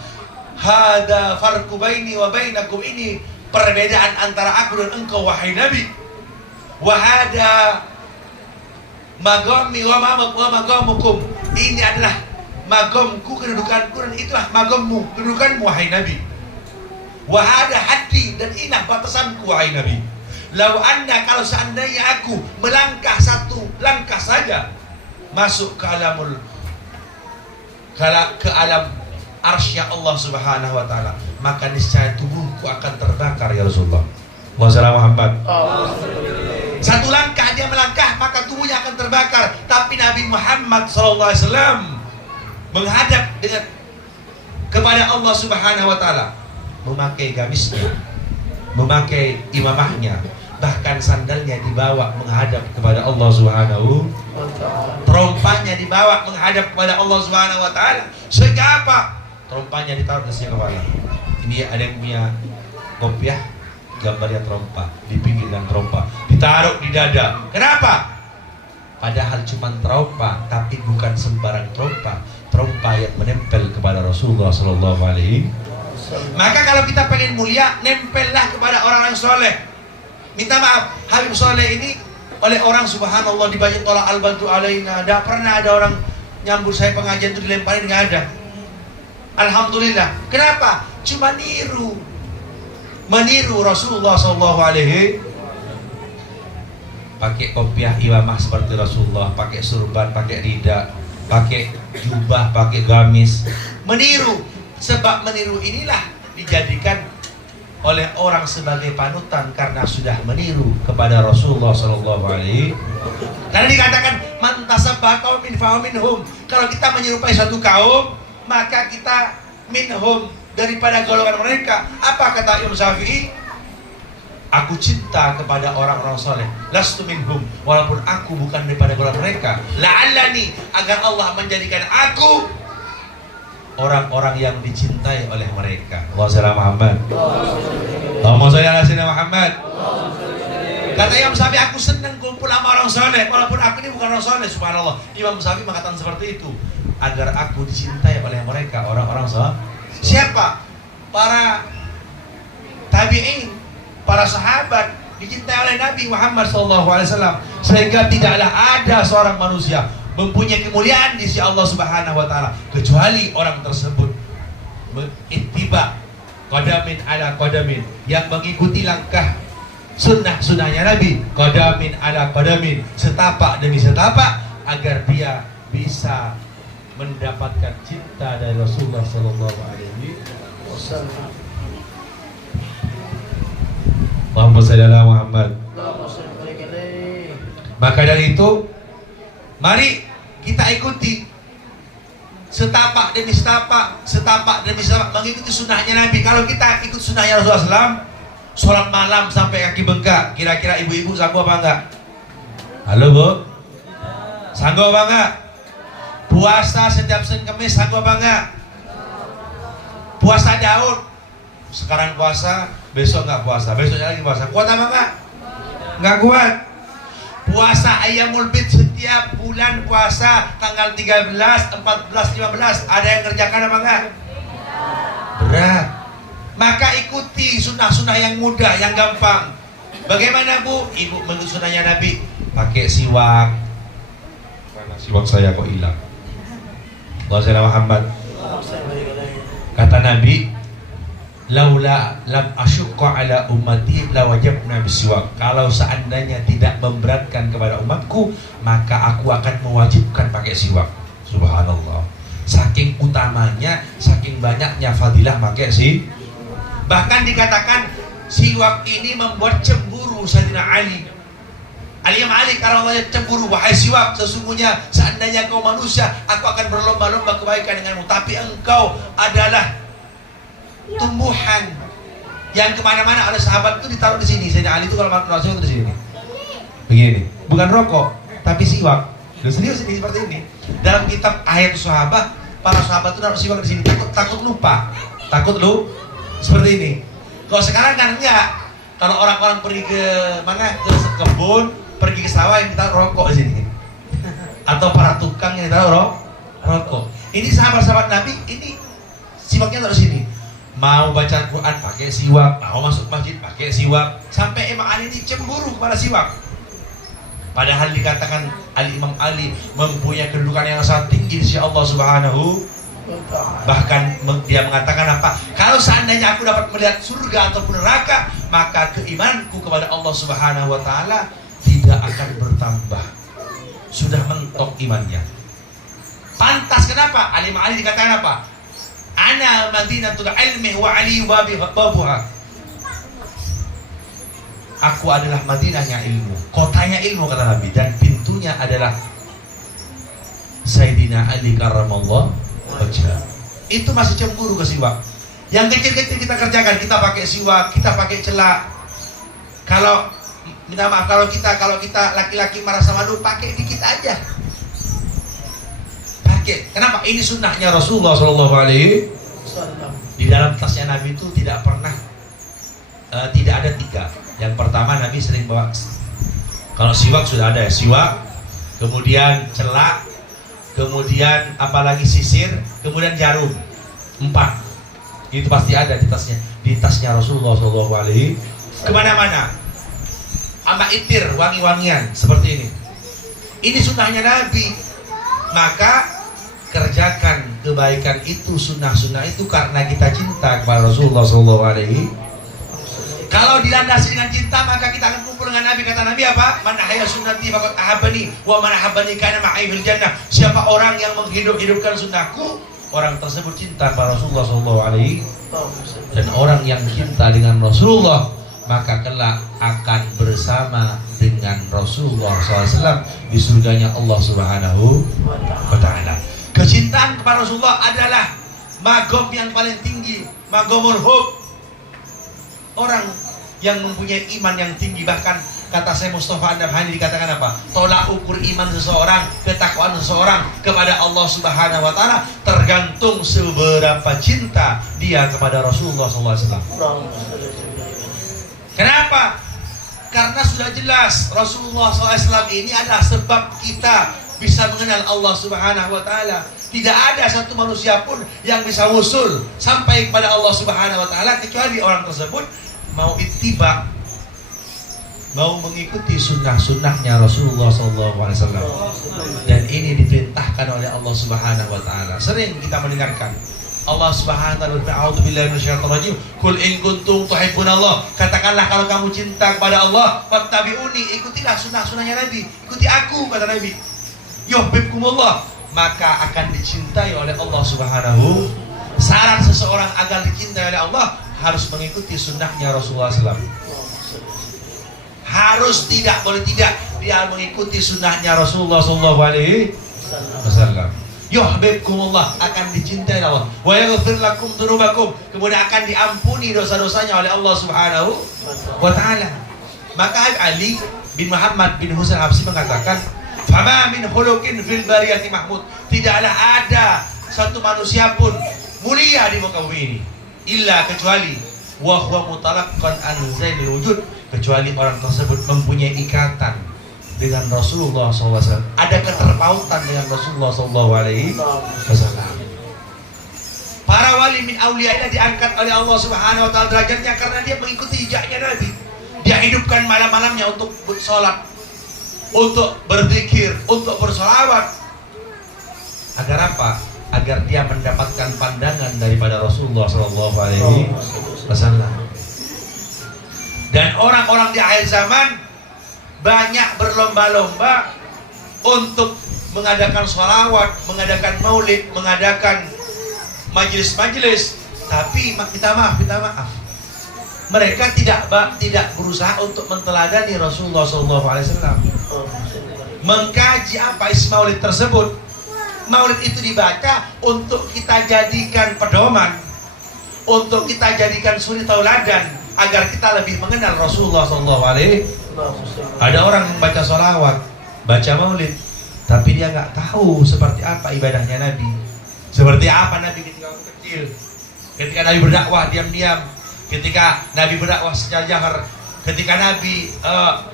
hada farqu baini wa bainakum, ini perbedaan antara aku dan engkau wahai Nabi. Wa hada magami wa magamukum, ini adalah magamku, kedudukanku, dan itulah magammu, kedudukanmu wahai Nabi. Wa hada haddi, dan inilah batasanku wahai Nabi. Lau anda, kalau seandainya aku melangkah satu langkah saja masuk ke alam arsy Allah Subhanahu Wa Taala, maka niscaya tubuhku akan terbakar ya Rasulullah. Muhammad. Satu langkah dia melangkah maka tubuhnya akan terbakar. Tapi Nabi Muhammad SAW menghadap dengan kepada Allah Subhanahu Wa Taala, memakai gamisnya, memakai imamahnya, bahkan sandalnya dibawa menghadap kepada Allah Subhanahu wa Ta'ala. Terompahnya dibawa menghadap kepada Allah Subhanahu wa Ta'ala. Sehingga apa? Terompahnya ditaruh di sisi kepala. Ini ada yang punya kopiah, gambarnya terompa, di pinggiran terompa, ditaruh di dada. Kenapa? Padahal cuma terompa, tapi bukan sembarang terompa. Terompa yang menempel kepada Rasulullah Sallallahu Alaihi. Maka kalau kita pengen mulia, nempellah kepada orang yang soleh. Minta maaf, Habib Soleh ini oleh orang subhanallah dibaca tolak al-bantu alaina. Tidak pernah ada orang nyambut saya pengajian itu dilemparin, nggak ada. Alhamdulillah. Kenapa? Cuma meniru Rasulullah SAW. Pakai kopiah imamah seperti Rasulullah, pakai surban, pakai rida, pakai jubah, pakai gamis. Meniru. Sebab meniru inilah dijadikan oleh orang sebagai panutan karena sudah meniru kepada Rasulullah Sallallahu Alaihi. Karena dikatakan man tasabbaha qaumin fa minhum. Kalau kita menyerupai satu kaum, maka kita minhum, daripada golongan mereka. Apa kata Imam Syafi'i? Aku cinta kepada orang-orang soleh. Lastu minhum, walaupun aku bukan daripada golongan mereka. La'allani, agar Allah menjadikan aku orang-orang yang dicintai oleh mereka. Allahumma shalli ala Muhammad. Allahumma shalli ala sayyidina Muhammad. Kata Imam Syafi'i, aku senang kumpul sama orang soleh, walaupun aku ini bukan orang soleh. Subhanallah. Imam Syafi'i mengatakan seperti itu, agar aku dicintai oleh mereka, orang-orang soleh. Siapa? Para tabi'in, para sahabat dicintai oleh Nabi Muhammad SAW, sehingga tidaklah ada seorang manusia mempunyai kemuliaan di sisi Allah Subhanahu wa taala kecuali orang tersebut ittiba qadamin ala qadamin, yang mengikuti langkah sunnahnya Nabi, qadamin ala qadamin, setapak demi setapak, agar dia bisa mendapatkan cinta dari Rasulullah sallallahu alaihi wasallam. Allahumma shalli ala Muhammad. Maka dari itu, mari kita ikuti setapak demi setapak, setapak demi setapak, mengikuti sunnahnya Nabi. Kalau kita ikut sunnahnya Rasulullah SAW, sholat malam sampai kaki bengkak, kira-kira ibu-ibu sanggup apa enggak? Halo Bu? Sanggup apa enggak? Puasa setiap Senin Kamis sanggup apa enggak? Puasa Daud, sekarang puasa, besok enggak puasa, besoknya lagi puasa, kuat apa enggak? Enggak kuat. Puasa Ayyamul Bid setiap bulan puasa tanggal 13, 14, 15, ada yang kerjakan apa enggak? Berat. Maka ikuti sunnah-sunnah yang mudah, yang gampang. Bagaimana Bu? Ibu mengikuti sunnahnya Nabi, pakai siwak. Mana siwak saya kok hilang? Allahumma Muhammad. Kata Nabi, laula lam asyqa ala ummati la wajabna bisiwak. Kalau seandainya tidak memberatkan kepada umatku, maka aku akan mewajibkan pakai siwak. Subhanallah. Saking utamanya, saking banyaknya fadilah pakai bahkan dikatakan siwak ini membuat cemburu Sayyidina Ali. Ali kalau Allah cemburu, wahai siwak, sesungguhnya seandainya kau manusia, aku akan berlomba-lomba kebaikan denganmu, tapi engkau adalah tumbuhan yang kemana-mana. Oleh sahabat itu ditaruh di sini. Sayyidina Ali itu kalau makan siwak itu di sini. Begini, bukan rokok, tapi siwak. Lu serius ini seperti ini. Dalam kitab Ayat Sahabat, para sahabat itu taruh siwak di sini. Takut lupa, takut lu seperti ini. Kalau sekarang kan enggak. Kalau orang-orang pergi ke mana, ke kebun, pergi ke sawah, yang kita rokok di sini. Atau para tukang yang taruh rokok. Ini sahabat-sahabat Nabi, ini siwaknya taruh sini. Mau baca Quran pakai siwak, mau masuk masjid pakai siwak, sampai Imam Ali ini cemburu kepada siwak. Padahal dikatakan Imam Ali mempunyai kedudukan yang sangat tinggi di sisi Allah Subhanahu. Bahkan dia mengatakan apa? Kalau seandainya aku dapat melihat surga ataupun neraka, maka keimananku kepada Allah Subhanahu wa taala tidak akan bertambah. Sudah mentok imannya. Pantas kenapa? Imam Ali dikatakan apa? Ana madinatul ilmi wa ali babuha. Aku adalah Madinahnya ilmu, kotanya ilmu kata Nabi, dan pintunya adalah Sayyidina Ali karramallahu wajhah. Itu masih cemburu ke siwak. Yang kecil-kecil kita kerjakan, kita pakai siwak, kita pakai celak. Kalau minta maaf, kalau kita laki-laki merasa malu, pakai dikit aja. Kenapa? Ini sunnahnya Rasulullah SAW. Di dalam tasnya Nabi itu tidak pernah tidak ada 3. Yang pertama Nabi sering bawa, kalau siwak sudah ada ya, siwak, kemudian celak, kemudian apalagi sisir, kemudian jarum. 4. Itu pasti ada di tasnya. Di tasnya Rasulullah SAW. Kemana-mana. Sama itir, wangi-wangian seperti ini. Ini sunnahnya Nabi. Maka kerjakan kebaikan itu, sunnah-sunnah itu karena kita cinta kepada Rasulullah SAW. Kalau dilandasi dengan cinta, maka kita akan kumpul dengan Nabi. Kata Nabi apa? Man ahya sunnati faqad ahabbani wa man ahabbani kana ma'i fil jannah. Siapa orang yang menghidup-hidupkan sunnahku, orang tersebut cinta pada Rasulullah SAW, Allahumma salli. dan orang yang cinta dengan Rasulullah maka kelak akan bersama dengan Rasulullah SAW di surganya Allah Subhanahu wa Ta'ala. Kecintaan kepada Rasulullah adalah magom yang paling tinggi, magomul hub. Orang yang mempunyai iman yang tinggi, bahkan kata saya Mustafa An-Nabhani dikatakan apa? Tolak ukur iman seseorang, ketakwaan seseorang kepada Allah Subhanahu wa Ta'ala tergantung seberapa cinta dia kepada Rasulullah SAW. Allahumma salli. Kenapa? Karena sudah jelas Rasulullah SAW ini adalah sebab kita bisa mengenal Allah Subhanahu wa Ta'ala. Tidak ada satu manusia pun yang bisa wusul sampai kepada Allah Subhanahu wa Ta'ala kecuali orang tersebut mau ittiba, mau mengikuti sunnah-sunnahnya Rasulullah SAW. Dan ini diperintahkan oleh Allah Subhanahu wa Ta'ala. Sering kita mendengarkan Allah Subhanahu wa Ta'ala berfirman, "A'udzubillahi minasyaitonir rajim. Qul in kuntum tuhibbunallah." Katakanlah kalau kamu cinta kepada Allah, fattabi'uni, ikutilah sunnah-sunnahnya Nabi, ikuti aku, kata Nabi. Yuhibbukumullah, maka akan dicintai oleh Allah Subhanahu. Syarat seseorang agar dicintai oleh Allah harus mengikuti sunnahnya Rasulullah SAW. Harus, tidak boleh tidak dia mengikuti sunnahnya Rasulullah SAW. Yuhibbukumullah, akan dicintai Allah. Wa yaghfir lakum dzunubakum, kemudian akan diampuni dosa-dosanya oleh Allah Subhanahu wa Ta'ala. Maka Ali bin Muhammad bin Husain Habsyi mengatakan, "Fama min khuluqin fil bariyati mahmud." Tidaklah ada satu manusia pun mulia di muka bumi ini illa kecuali wa huwa mutalaqqan an zainil wujud, kecuali orang tersebut mempunyai ikatan dengan Rasulullah SAW, ada keterpautan dengan Rasulullah SAW. Para wali min auliya ini diangkat oleh Allah Subhanahu wa Ta'ala derajatnya karena dia mengikuti jejaknya Nabi. Dia hidupkan malam-malamnya untuk sholat, untuk berzikir, untuk bersolawat. Agar apa? Agar dia mendapatkan pandangan daripada Rasulullah SAW. Dan orang-orang di akhir zaman banyak berlomba-lomba untuk mengadakan sholawat, mengadakan maulid, mengadakan majelis-majelis. Tapi minta maaf, mereka tidak berusaha untuk menteladani Rasulullah SAW. Mengkaji apa isi maulid tersebut. Maulid itu dibaca untuk kita jadikan pedoman, untuk kita jadikan suri tauladan agar kita lebih mengenal Rasulullah SAW. Ada orang yang baca sholawat, baca maulid, tapi dia nggak tahu seperti apa ibadahnya Nabi, seperti apa Nabi ketika waktu kecil, ketika Nabi berdakwah diam-diam, ketika Nabi berdakwah secara jahar, ketika Nabi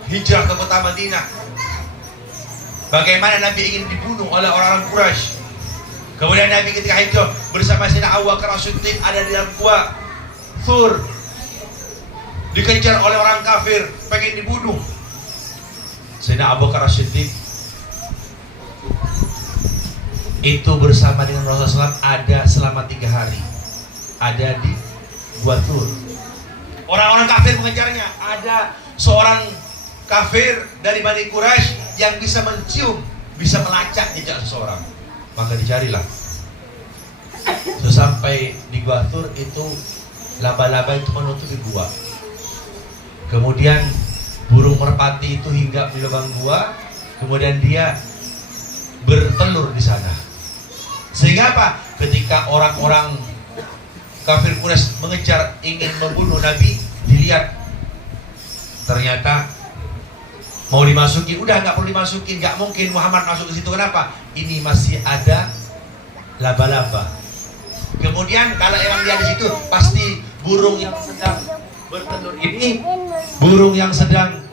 hijrah ke kota Madinah, bagaimana Nabi ingin dibunuh oleh orang-orang Quraisy. Kemudian Nabi ketika hijrah bersama Sayyidina Abu Bakar As-Siddiq ada di dalam gua Thur, dikejar oleh orang kafir, pengen dibunuh. Sayyidina Abu Bakar As-Siddiq itu bersama dengan Rasulullah SAW ada selama 3 hari, ada di gua Thur. Orang-orang kafir mengejarnya. Ada seorang kafir dari Bani Quraisy yang bisa mencium, bisa melacak jejak seseorang. Maka dicarilah. Sesampai di gua Thur itu laba-laba itu menutupi gua. Kemudian burung merpati itu hinggap di lubang gua, kemudian dia bertelur di sana. Sehingga apa? Ketika orang-orang kafir Quraisy mengejar ingin membunuh Nabi, dilihat ternyata mau dimasukin, udah nggak perlu dimasukin, nggak mungkin Muhammad masuk ke situ. Kenapa? Ini masih ada laba-laba. Kemudian kalau emang dia di situ, pasti burung yang sedang bertelur ini, burung yang sedang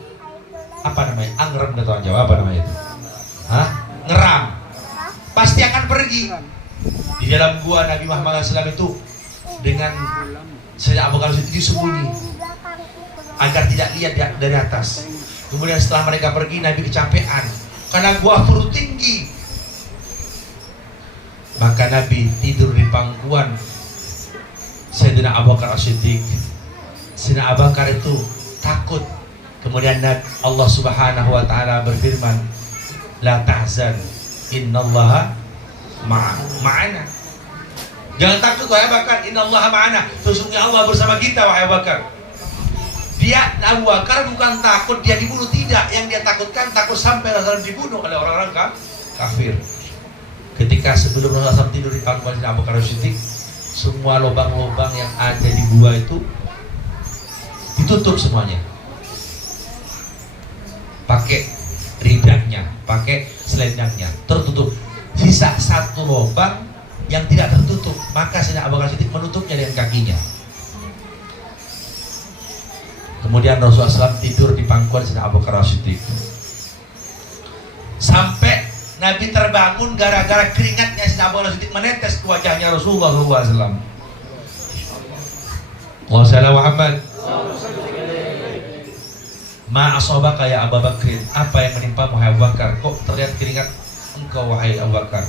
apa namanya? Angrem kata orang Jawa, apa namanya itu? Hah? Ngeram. Pasti akan pergi. Di dalam gua Nabi Muhammad SAW itu dengan Sayyidina Abu Bakar Siddiq sembunyi agar tidak lihat dari atas. Kemudian setelah mereka pergi, Nabi kecapean karena gua turun tinggi. Maka Nabi tidur di pangkuan Sayyidina Abu Bakar As-Siddiq. Sayyidina Abu Bakar itu takut. Kemudian Allah Subhanahu wa Ta'ala berfirman, "La tahzan, innallaha ma'ana." Jangan takut wahai Abu Bakar, innallaha ma'ana. Sesungguhnya Allah bersama kita wahai Abu Bakar. Dia Abu Bakar bukan takut dia dibunuh, tidak. Yang dia takutkan takut sampai Rasulullah dibunuh oleh orang-orang kafir. Ketika sebelum Rasulullah tidur di pangkuan Abu Bakar Siddiq, semua lubang-lubang yang ada di gua itu ditutup semuanya. Pakai ridahnya, pakai selendangnya, tertutup. Sisa satu lubang yang tidak tertutup, maka Sayyidina Abu Bakar Siddiq menutupnya dengan kakinya. Kemudian Rasulullah SAW tidur di pangkuan Sayyidina Abu Bakar Siddiq. Sampai Nabi terbangun gara-gara keringatnya Sayyidina Abu Bakar Siddiq menetes ke wajahnya Rasulullah SAW. Allahumma shalli Muhammad. Ma asabaka ya Abu Bakrin, apa yang menimpa wahai Abu Bakar? Kok terlihat keringat engkau wahai Abu Bakar?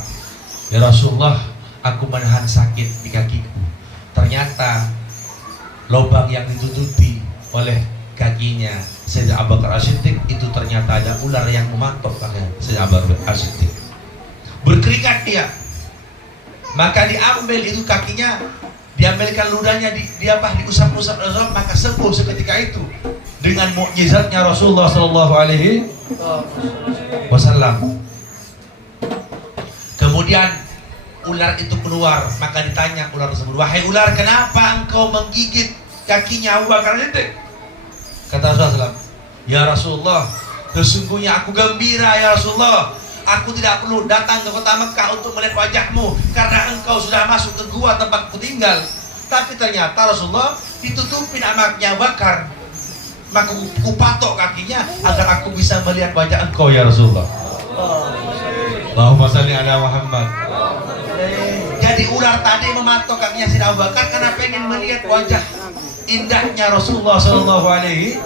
Ya Rasulullah, aku menahan sakit di kakiku. Ternyata lubang yang ditutupi oleh kakinya Sayyidina Abu Bakar As-Siddiq itu ternyata ada ular yang mematok kaki Sayyidina Abu Bakar As-Siddiq. Berkeringat dia, maka diambil itu kakinya, diambilkan ludahnya, diusap-usap Rasulullah, maka sembuh seketika itu dengan mukjizatnya Rasulullah Sallallahu Alaihi Wasallam. Kemudian ular itu keluar, maka ditanya ular tersebut, wahai ular, kenapa engkau menggigit kakinya Abu Bakar Siddiq? Kata Rasulullah, ya Rasulullah, sesungguhnya aku gembira ya Rasulullah. Aku tidak perlu datang ke kota Mekah untuk melihat wajahmu karena engkau sudah masuk ke gua tempatku tinggal. Tapi ternyata Rasulullah ditutupin anaknya Abu Bakar, maka ku patok kakinya agar aku bisa melihat wajah engkau ya Rasulullah. Allahumma salli ala Muhammad. Jadi ular tadi mematok kakinya Sayyidina Abu Bakar karena pengen melihat wajah indahnya Rasulullah Sallallahu Alaihi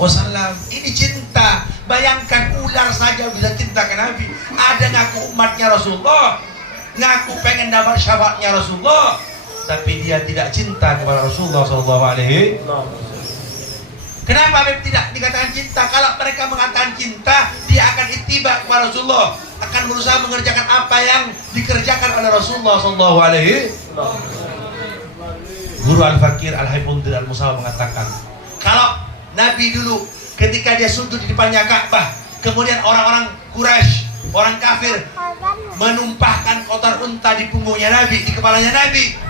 Wasallam. Ini cinta. Bayangkan ular saja bisa cinta ke Nabi. Ada ngaku umatnya Rasulullah, ngaku pengen dapat syafaatnya Rasulullah, tapi dia tidak cinta kepada Rasulullah Sallallahu Alaihi Wasallam. Kenapa tidak dikatakan cinta? Kalau mereka mengatakan cinta, dia akan ittiba kepada Rasulullah, akan berusaha mengerjakan apa yang dikerjakan oleh Rasulullah Sallallahu Alaihi Wasallam. Guru Al-Fakir Al-Haifundir Al-Musawa mengatakan, kalau Nabi dulu ketika dia sujud di depannya Ka'bah, kemudian orang-orang Quraisy, orang kafir menumpahkan kotor unta di punggungnya Nabi, di kepalanya Nabi,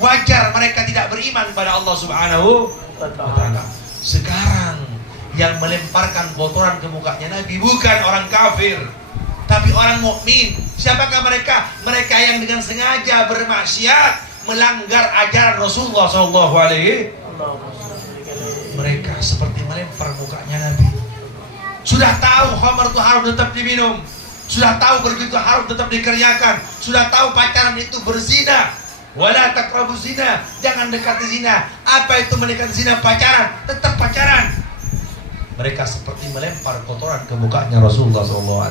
wajar mereka tidak beriman kepada Allah Subhanahu wa Ta'ala. Sekarang yang melemparkan kotoran ke mukanya Nabi bukan orang kafir, tapi orang mukmin. Siapakah mereka? Mereka yang dengan sengaja bermaksiat, melanggar ajaran Rasulullah SAW. Mereka seperti melempar mukanya Nabi. Sudah tahu khamar itu haram tetap diminum, sudah tahu begitu haram tetap dikerjakan, sudah tahu pacaran itu berzina. Wala taqrabu zina, jangan dekati zina. Apa itu mendekati zina? Pacaran, tetap pacaran. Mereka seperti melempar kotoran ke mukanya Rasulullah SAW.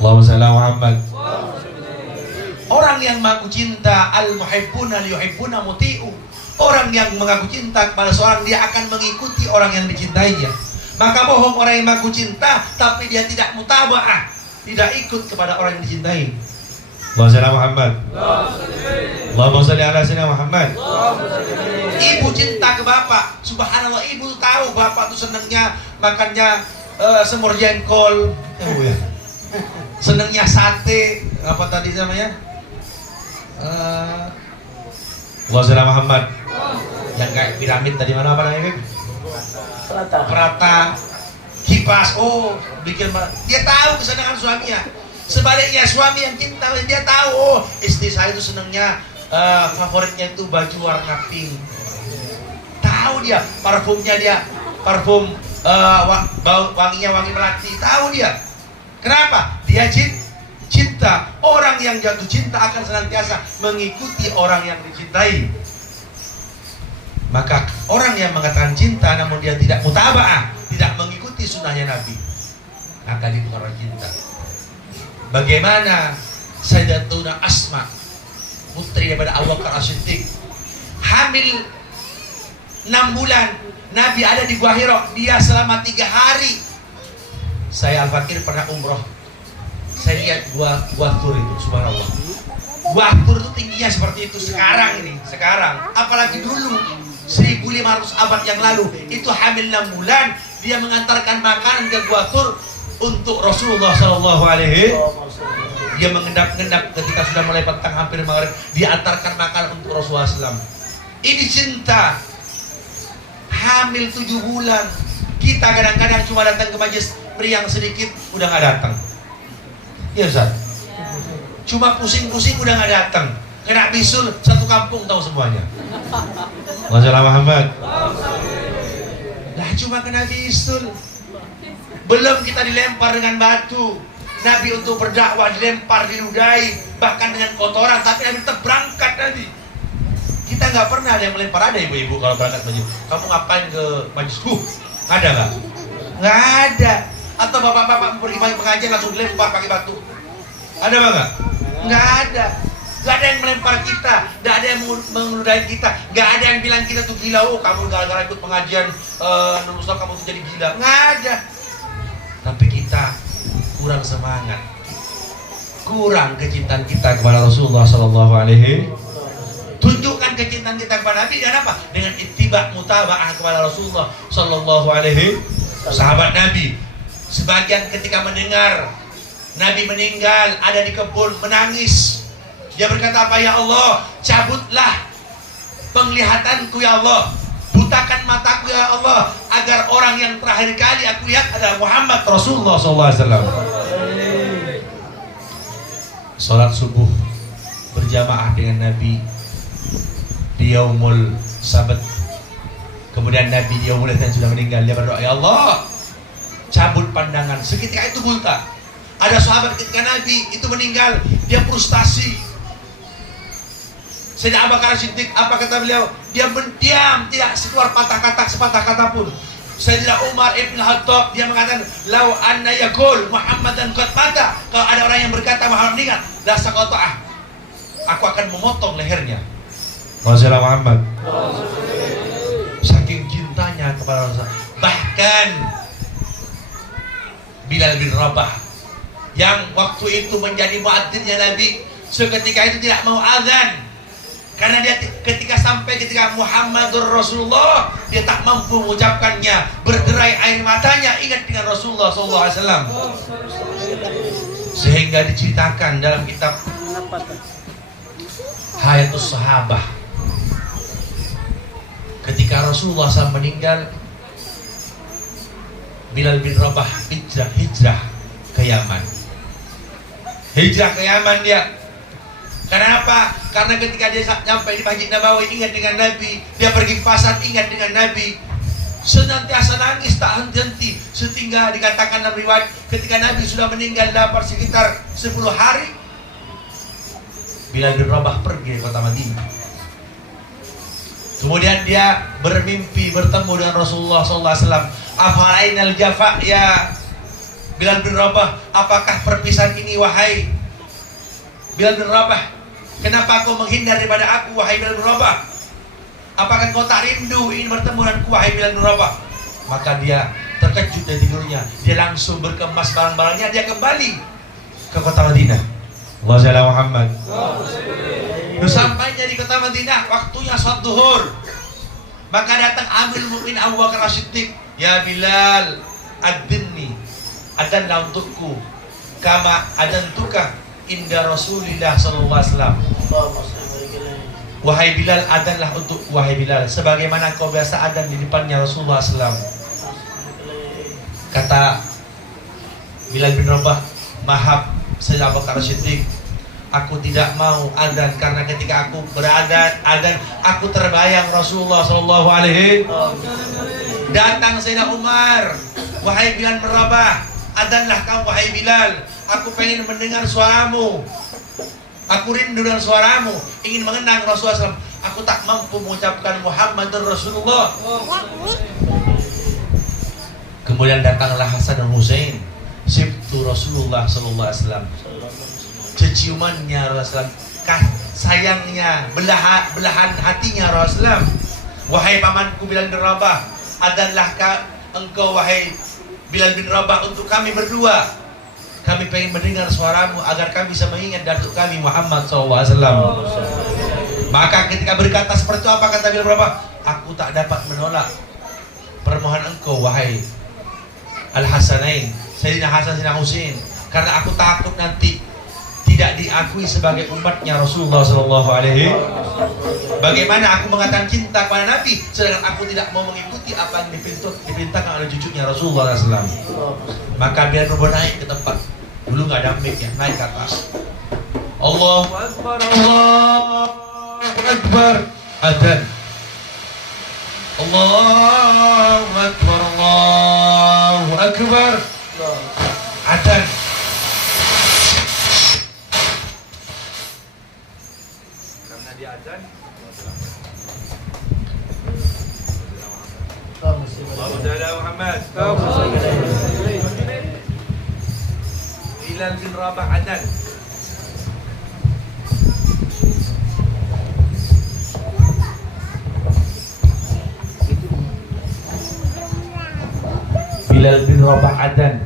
Allahumma shalli ala Muhammad. Orang yang mengaku cinta, al-muhibbuna liyuhibbuna muti'u. Orang yang mengaku cinta kepada seorang, dia akan mengikuti orang yang dicintainya. Maka bohong orang yang mengaku cinta tapi dia tidak mutaba'ah, tidak ikut kepada orang yang dicintai. Allahumma shalli ala Muhammad. Allahumma shalli ala sayyidina Muhammad. Ibu cinta ke bapak, subhanallah, ibu tahu bapak tuh senangnya makannya semur jengkol, senangnya sate, apa tadi namanya? Allahumma shalli ala Muhammad. Yang kayak piramid tadi mana apa namanya? Perata, kipas, bikin, dia tahu kesenangan suaminya. Sebaliknya suami yang cinta, dia tahu, istri saya itu senangnya favoritnya itu baju warna pink. Tahu dia, parfumnya dia, parfum wanginya wangi melati, tahu dia. Kenapa? Dia cinta. Orang yang jatuh cinta akan senantiasa mengikuti orang yang dicintai. Maka orang yang mengatakan cinta namun dia tidak mutaba'ah, tidak mengikuti sunnahnya Nabi, maka dia bukan orang cinta. Bagaimana Sayyidatuna Asma, putri daripada Abu Bakar As-Siddiq, hamil 6 bulan, Nabi ada di Gua Hira, dia selama 3 hari. Saya Al-Fakir pernah umroh, saya lihat gua Tur itu, subhanallah. Waktu itu tingginya seperti itu sekarang ini, sekarang. Apalagi dulu 1500 abad yang lalu itu hamil 6 bulan dia mengantarkan makanan ke Gua Thur untuk Rasulullah Sallallahu Alaihi. Dia mengendap-endap ketika sudah mulai petang hampir maghrib, dia antarkan makanan untuk Rasulullah SAW. Ini cinta. Hamil 7 bulan. Kita kadang-kadang cuma datang ke majelis meriang sedikit udah nggak datang. Iya Ustaz. Cuma pusing-pusing udah nggak datang. Kena bisul satu kampung tahu semuanya. Masalah Muhammad. Lah cuma kena bisul. Belum kita dilempar dengan batu. Nabi untuk berdakwah dilempar, diludai, bahkan dengan kotoran, tapi Nabi tetap berangkat Nabi. Kita nggak pernah ada yang melempar. Ada ibu-ibu kalau berangkat majelis, kamu ngapain ke majelis? Ada nggak? Nggak ada. Atau bapak-bapak pergi pengajian langsung dilempar pakai batu? Ada nggak? Nggak ada. Nggak ada yang melempar kita, nggak ada yang menudai kita, nggak ada yang bilang kita tuh gila. Oh kamu gara-gara ikut pengajian Nur Mustafa kamu tuh jadi gila. Nggak ada. Tapi kita kurang semangat, kurang kecintaan kita kepada Rasulullah Sallallahu Alaihi. Tunjukkan kecintaan kita kepada Nabi dan apa? Dengan ittiba mutaba'ah kepada Rasulullah Sallallahu Alaihi. Sahabat Nabi sebagian ketika mendengar Nabi meninggal ada di kebun menangis. Dia berkata apa? Ya Allah, cabutlah penglihatanku ya Allah, butakan mataku ya Allah, agar orang yang terakhir kali aku lihat adalah Muhammad Rasulullah SAW. Salat subuh berjamaah dengan Nabi di Yaumul Sabat. Kemudian Nabi di Yaumul Itsnain sudah meninggal. Dia berdoa, ya Allah, cabut pandangan. Seketika itu buta. Ada sahabat ketika Nabi itu meninggal, dia frustasi. Sayyidina Abu Bakar Siddiq, apa kata beliau? Dia mendiam, tidak keluar patah kata, sepatah kata pun. Sayyidina Umar Ibn Khattab, dia mengatakan, lau anna yakul Muhammadan qad mata. Kalau ada orang yang berkata Muhammad meninggal, la saqata'ah, aku akan memotong lehernya. Rasulullah Muhammad. Saking cintanya kepada Rasulullah. Bahkan Bilal bin Rabah yang waktu itu menjadi muadzinnya Nabi, seketika itu tidak mau azan. Karena dia ketika Muhammadur Rasulullah, dia tak mampu mengucapkannya, berderai air matanya ingat dengan Rasulullah SAW. Sehingga diceritakan dalam kitab Hayatus Sahabah, ketika Rasulullah SAW meninggal, Bilal bin Rabah hijrah ke Yaman. Hijrah ke Yaman dia. Karena apa? Karena ketika dia sampai di Masjid Nabawi ingat dengan Nabi, dia pergi ke pasar ingat dengan Nabi, senantiasa nangis tak henti-henti, sehingga dikatakan dalam riwayat ketika Nabi sudah meninggal dapat sekitar 10 hari, Bilal bin Rabah pergi ke kota Madinah. Kemudian dia bermimpi bertemu dengan Rasulullah SAW. Afa'ainal jafa ya Bilal bin Rabah, apakah perpisahan ini wahai Bilal bin Rabah? Kenapa kau menghindar daripada aku wahai Bilal bin Rabah? Apakah kau tak rindu ingin bertemu denganku wahai Bilal bin Rabah? Maka dia terkejut dari tidurnya. Dia langsung berkemas barang-barangnya, dia kembali ke kota Madinah. Allahumma shalli Muhammad. Sampainya di kota Madinah, waktunya sholat duhur. Maka datang Amirul Mukminin Abu Bakar As-Siddiq, ya Bilal, adzinni, adzanlah untukku, kama adzantuka inda Rasulillah sallallahu alaihi wasallam. Wahai Bilal, adzanlah untuk wahai Bilal sebagaimana kau biasa adzan di depannya Rasulullah SAW. Kata Bilal bin Rabah, maaf Sayyidina Abu Bakar Siddiq, aku tidak mau adzan karena ketika aku beradzan aku terbayang Rasulullah sallallahu alaihi. Datang Sayyidina Umar, wahai Bilal bin Rabah, adzanlah kamu wahai Bilal, aku pengen mendengar suaramu, aku rindu dengan suaramu, ingin mengenang Rasulullah SAW. Aku tak mampu mengucapkan Muhammadur Rasulullah. Kemudian datanglah Hasan dan Husain, sibtu Rasulullah SAW, ceciumannya Rasulullah, sayangnya, belahan hatinya Rasulullah. Wahai pamanku Bilal bin Rabah, adzanlah engkau wahai Bilal bin Rabah untuk kami berdua. Kami pengen mendengar suaramu agar kami bisa mengingat datuk kami Muhammad SAW. Maka ketika berkata seperti itu, apa kata Bilal bin Rabah? Aku tak dapat menolak permohonan engkau wahai Al-Hasanain, Sayyidina Hasan Sayyidina Husain, karena aku takut nanti tidak diakui sebagai umatnya Rasulullah SAW. Bagaimana aku mengatakan cinta kepada Nabi sedangkan aku tidak mau mengikuti apa yang diperintahkan oleh cucunya Rasulullah SAW. Maka biar Robo naik ke tempat, dulu nggak ada mic ya, naik ke atas. Allahu Akbar, Allahu Akbar, adzan. Allahu Akbar, Allahu Akbar, adzan. Karena dia adzan, Allahumma shalli ala Muhammad. Bilal bin Rabah adzan. Bilal bin Rabah adzan.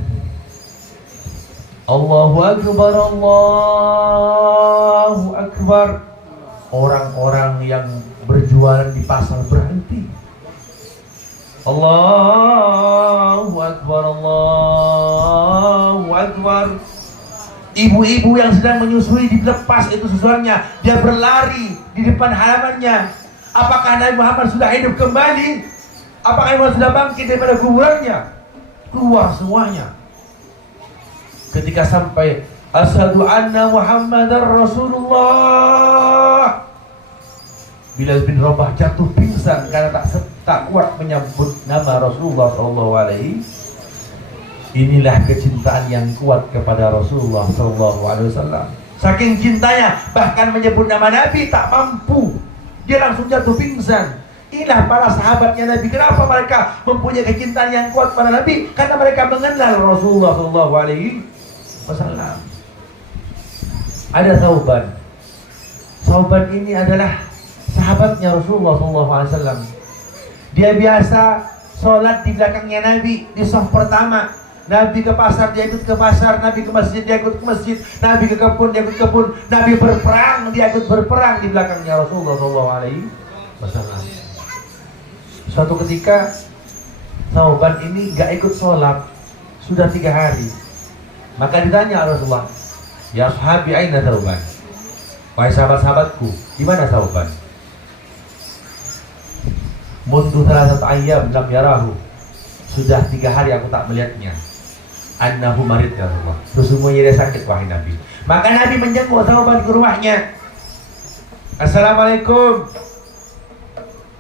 Allahu Akbar, Allahu Akbar. Orang-orang yang berjualan di pasar berhenti. Allahu Akbar, Allahu Akbar. Ibu-ibu yang sedang menyusui dilepas itu susuannya, dia berlari di depan halamannya. Apakah Nabi Muhammad sudah hidup kembali? Apakah Nabi Muhammad sudah bangkit daripada kuburannya? Keluar semuanya. Ketika sampai asyhadu anna Muhammadar Rasulullah, Bilal bin Rabah jatuh pingsan karena tak kuat menyebut nama Rasulullah SAW. Inilah kecintaan yang kuat kepada Rasulullah SAW. Saking cintanya, bahkan menyebut nama Nabi tak mampu. Dia langsung jatuh pingsan. Inilah para sahabatnya Nabi. Kenapa mereka mempunyai kecintaan yang kuat pada Nabi? Karena mereka mengenal Rasulullah SAW. Ada Thauban. Thauban ini adalah sahabatnya Rasulullah SAW. Dia biasa sholat di belakangnya Nabi di saf pertama. Nabi ke pasar, dia ikut ke pasar. Nabi ke masjid, dia ikut ke masjid. Nabi ke kebun, dia ikut ke kebun. Nabi berperang, dia ikut berperang di belakangnya Rasulullah SAW. Suatu ketika Thauban ini gak ikut sholat sudah 3 hari. Maka ditanya Rasulullah, ya sahabi aina Thauban? Wahai sahabat-sahabatku, di mana Thauban? Mundu 3 ayyam lam yarahu. Sudah 3 hari aku tak melihatnya. Annahu marid ya Rasulullah. Sesungguhnya dia sakit wahai Nabi. Maka Nabi menjenguk Thauban ke rumahnya. Assalamualaikum.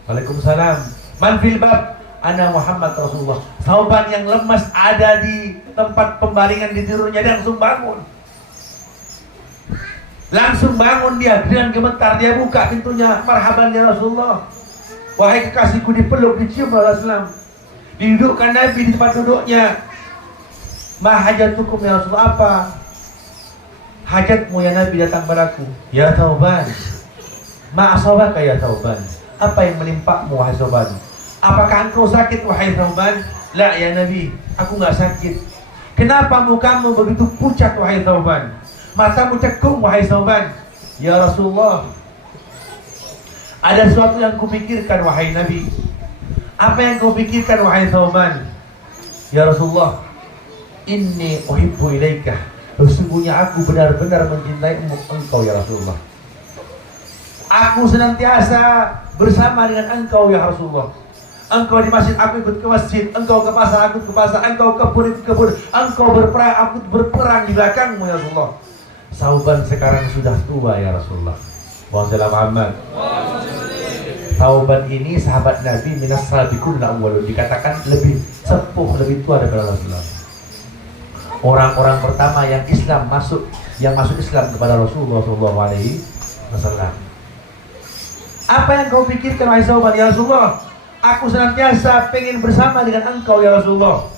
Waalaikumsalam. Man fil bab? Ana Muhammad Rasulullah. Thauban yang lemas ada di tempat pembaringan di tidurnya, dia langsung bangun. Langsung bangun dia dengan gemetar, dia buka pintunya. Marhaban ya Rasulullah. Wahai kekasihku, dipeluk, dicium Rasulullah. Didudukkan Nabi di tempat duduknya. Ma hajatukum ya Rasulullah, apa hajatmu ya Nabi datang padaku? Ya Thauban. Ma asabaka ya Thauban, apa yang menimpamu wahai Thauban? Apakah engkau sakit wahai Thauban? La ya Nabi, aku enggak sakit. Kenapa mukamu begitu pucat wahai Thauban? Matamu cekung wahai Thauban? Ya Rasulullah, ada sesuatu yang kupikirkan wahai Nabi. Apa yang kau pikirkan wahai Thauban? Ya Rasulullah, inni uhibbu ilaika. Sesungguhnya aku benar-benar mencintai engkau ya Rasulullah. Aku senantiasa bersama dengan engkau ya Rasulullah. Engkau di masjid, aku ikut ke masjid. Engkau ke pasar, aku ke pasar. Engkau kebun, ikut kebun. Engkau berperang, aku berperang di belakangmu ya Rasulullah. Thauban sekarang sudah tua ya Rasulullah. Wassalamu Muhammad. Thauban ini sahabat Nabi minas sabiqun al-awwalun, dikatakan lebih sepuh, lebih tua daripada Rasulullah. Orang-orang pertama yang masuk Islam kepada Rasulullah SAW. Apa yang kau pikirkan wahai Thauban? Ya Rasulullah, aku senantiasa pengen bersama dengan engkau ya Rasulullah.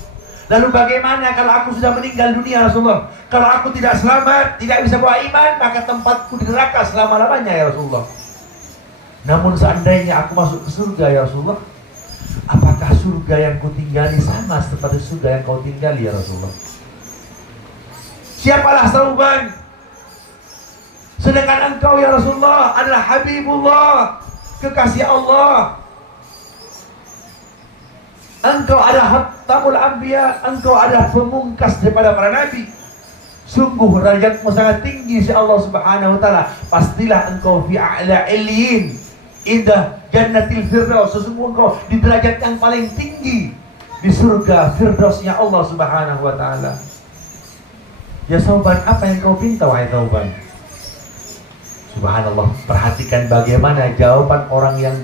Lalu bagaimana kalau aku sudah meninggal dunia Rasulullah? Kalau aku tidak selamat, tidak bisa bawa iman, maka tempatku di neraka selama-lamanya ya Rasulullah. Namun seandainya aku masuk ke surga ya Rasulullah, apakah surga yang kau tinggali sama seperti surga yang kau tinggali ya Rasulullah? Siapalah Sauban? Sedangkan engkau ya Rasulullah adalah Habibullah, kekasih Allah. Engkau adalah Khatamul Anbiya, engkau adalah pemungkas daripada para nabi. Sungguh derajatmu sangat tinggi si Allah Subhanahu wa taala. Pastilah engkau fi a'la illiyin, indah jannatil firdaus. Sesungguhnya engkau di derajat yang paling tinggi di surga firdausnya Allah Subhanahu wa taala. Ya Sauban, apa yang kau pinta wahai Sauban? Subhanallah, perhatikan bagaimana jawaban orang yang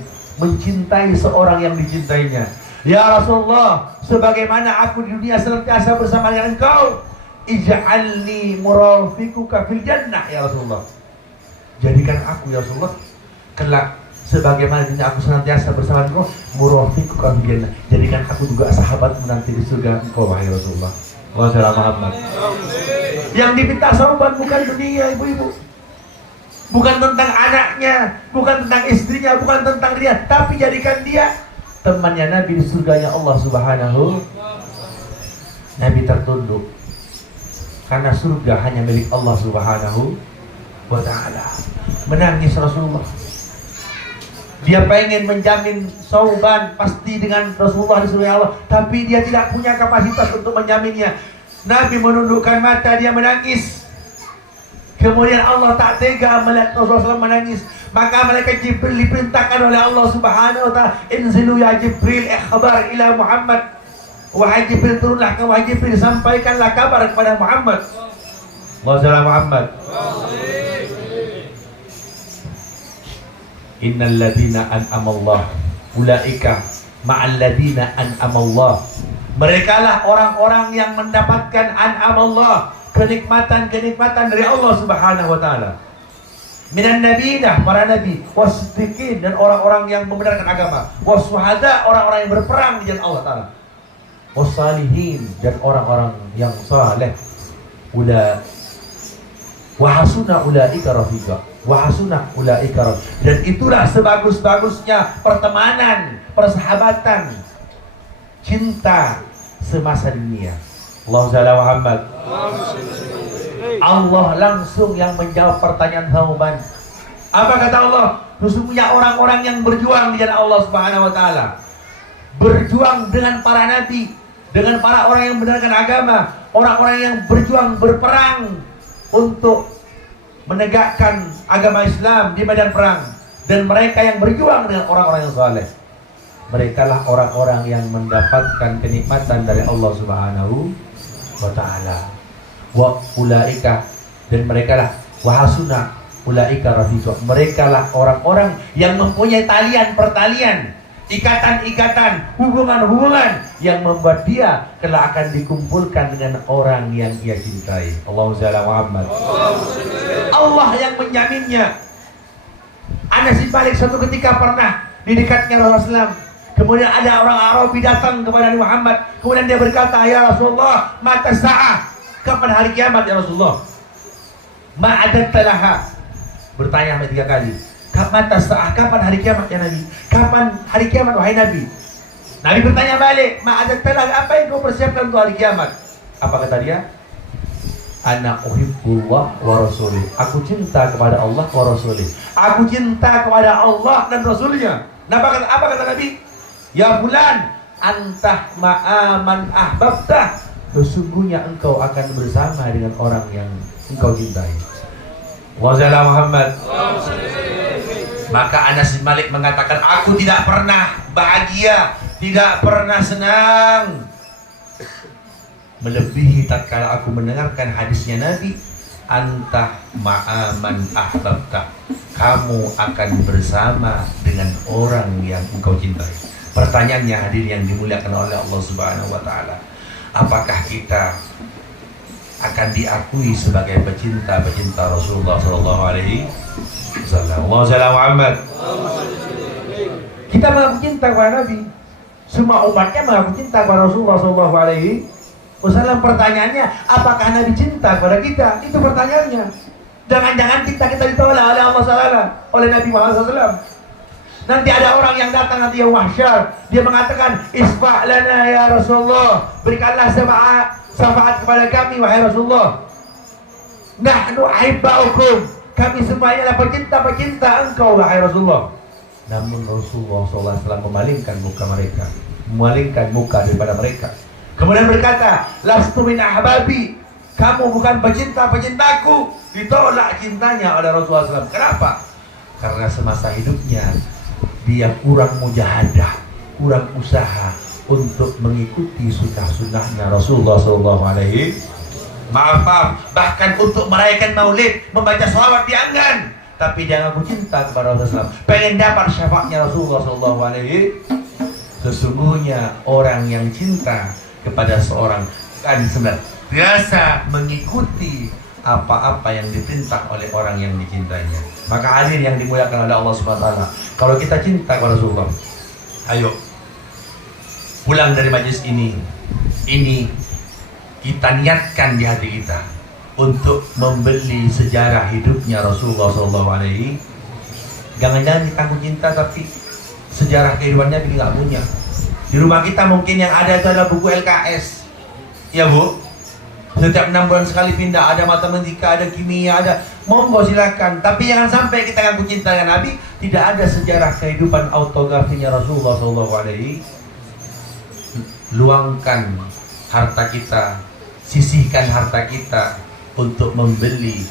mencintai seorang yang dicintainya. Ya Rasulullah, sebagaimana aku di dunia senantiasa bersama dengan engkau, ij'alni murafikuka fil jannah ya Rasulullah. Jadikan aku ya Rasulullah kelak sebagaimana di dunia aku senantiasa bersama engkau, murafikuka fil jannah. Jadikan aku juga sahabatmu nanti di surga engkau wahai Rasulullah. Wassalamu Muhammad. Yang diminta Sauban bukan dunia ibu-ibu, bukan tentang anaknya, bukan tentang istrinya, bukan tentang dia, tapi jadikan dia temannya Nabi di surganya Allah Subhanahu. Nabi tertunduk karena surga hanya milik Allah Subhanahu wa ta'ala. Menangis Rasulullah. Dia pengen menjamin Sauban pasti dengan Rasulullah di surga Allah, tapi dia tidak punya kapasitas untuk menjaminnya. Nabi menundukkan mata, dia menangis. Kemudian Allah tak tega melihat Rasulullah SAW menangis. Maka malaikat Jibril diperintahkan oleh Allah Subhanahu wa ta'ala, inzilu ya Jibril ikhbar ila Muhammad. Wahai Jibril, turunlah ke wahai Jibril, sampaikanlah kabar kepada Muhammad. Wassalamu Muhammad. Innal ladina an'amallah ulaika ma'al ladina an'amallah. Merekalah orang-orang yang mendapatkan an'amallah, kenikmatan-kenikmatan dari Allah Subhanahu wa taala. Minan nabiyina, para nabi, wasiddiqin, dan orang-orang yang membenarkan agama, wasuhada, orang-orang yang berperang di jalan Allah taala, wasalihin, dan orang-orang yang saleh. Wahasuna ulaika rafiqa, wahasuna ulaika rafiqa. Dan itulah sebagus-bagusnya pertemanan, persahabatan, cinta semasa dunia. Allahumma Muhammad. Allah langsung yang menjawab pertanyaan Sauban. Apa kata Allah? Sesungguhnya orang-orang yang berjuang di jalan Allah Subhanahu wa taala, berjuang dengan para nabi, dengan para orang yang membenarkan agama, orang-orang yang berjuang berperang untuk menegakkan agama Islam di medan perang, dan mereka yang berjuang dengan orang-orang yang saleh. Merekalah orang-orang yang mendapatkan kenikmatan dari Allah Subhanahu wa taala. Wa ulaika, dan merekalah wahasuna ulaika rafiqa. Merekalah orang-orang yang mempunyai pertalian, ikatan-ikatan, hubungan-hubungan yang membuat dia kelak akan dikumpulkan dengan orang yang ia cintai. Allahumma shalli ala Muhammad. Allah yang menjaminnya. Anas bin Malik suatu ketika pernah di dekatnya Rasulullah SAW. Kemudian ada orang Arabi datang kepada Nabi Muhammad. Kemudian dia berkata, ya Rasulullah, mata sa'ah, kapan hari kiamat ya Rasulullah? Ma'adat talaha. Bertanya sampai 3 kali. Mata sa'ah, kapan hari kiamat ya Nabi? Kapan hari kiamat wahai Nabi? Nabi bertanya balik, ma'adat talaha, apa yang kau persiapkan untuk hari kiamat? Apa kata dia? Ana uhibbullah wa rasulih. Aku cinta kepada Allah wa rasulih. Aku cinta kepada Allah dan Rasulnya. Apa kata Nabi? Ya fulan, antah ma'aman ahbabtah. Sesungguhnya engkau akan bersama dengan orang yang engkau cintai. Wassalamu Muhammad. Maka Anas bin Malik mengatakan, aku tidak pernah bahagia, tidak pernah senang melebihi tatkala aku mendengarkan hadisnya Nabi, antah ma'aman ahbabta, kamu akan bersama dengan orang yang engkau cintai. Pertanyaannya hadirin yang dimuliakan oleh Allah Subhanahu wa taala, apakah kita akan diakui sebagai pecinta Rasulullah sallallahu alaihi wasallam? Wassalamu Muhammad. Kita mengaku cinta kepada Nabi, semua umatnya mengaku cinta kepada Rasulullah sallallahu alaihi wasallam. Pertanyaannya, apakah Nabi cinta kepada kita? Itu pertanyaannya. Jangan-jangan kita ditolak oleh Allah Subhanahu, oleh Nabi Muhammad SAW. Nanti ada orang yang datang nanti yang mahsyar, dia mengatakan, isfa' lana ya Rasulullah, berikanlah syafaat kepada kami wahai Rasulullah. Nahnu ahibba'ukum. Kami semuanya adalah pecinta-pecinta engkau wahai Rasulullah. Namun Rasulullah SAW memalingkan muka mereka, memalingkan muka daripada mereka. Kemudian berkata, lastu min ahbabi. Kamu bukan pecinta-pecintaku. Ditolak cintanya oleh Rasulullah SAW. Kenapa? Karena semasa hidupnya dia kurang mujahadah, kurang usaha untuk mengikuti sunnah-sunnahnya Rasulullah SAW. Maaf, bahkan untuk merayakan maulid, membaca sholawat dianggan, tapi dia ngaku cinta kepada Rasulullah SAW, pengen dapat syafaatnya Rasulullah SAW. Sesungguhnya orang yang cinta kepada seorang kan senantiasa mengikuti apa-apa yang diperintah oleh orang yang dicintainya. Maka hadirin yang dimuliakan oleh Allah Subhanahu wa taala, kalau kita cinta kepada Rasulullah, ayo pulang dari majlis ini kita niatkan di hati kita untuk membeli sejarah hidupnya Rasulullah SAW. Jangan-jangan kita aku cinta tapi sejarah kehidupannya kita nggak punya. Di rumah kita mungkin yang ada itu adalah buku LKS, ya Bu. Setiap 6 bulan sekali pindah, ada matematika, ada kimia, ada, monggo silakan. Tapi jangan sampai kita ngaku cinta dengan Nabi, tidak ada sejarah kehidupan autografinya Rasulullah SAW. Luangkan harta kita, sisihkan harta kita untuk membeli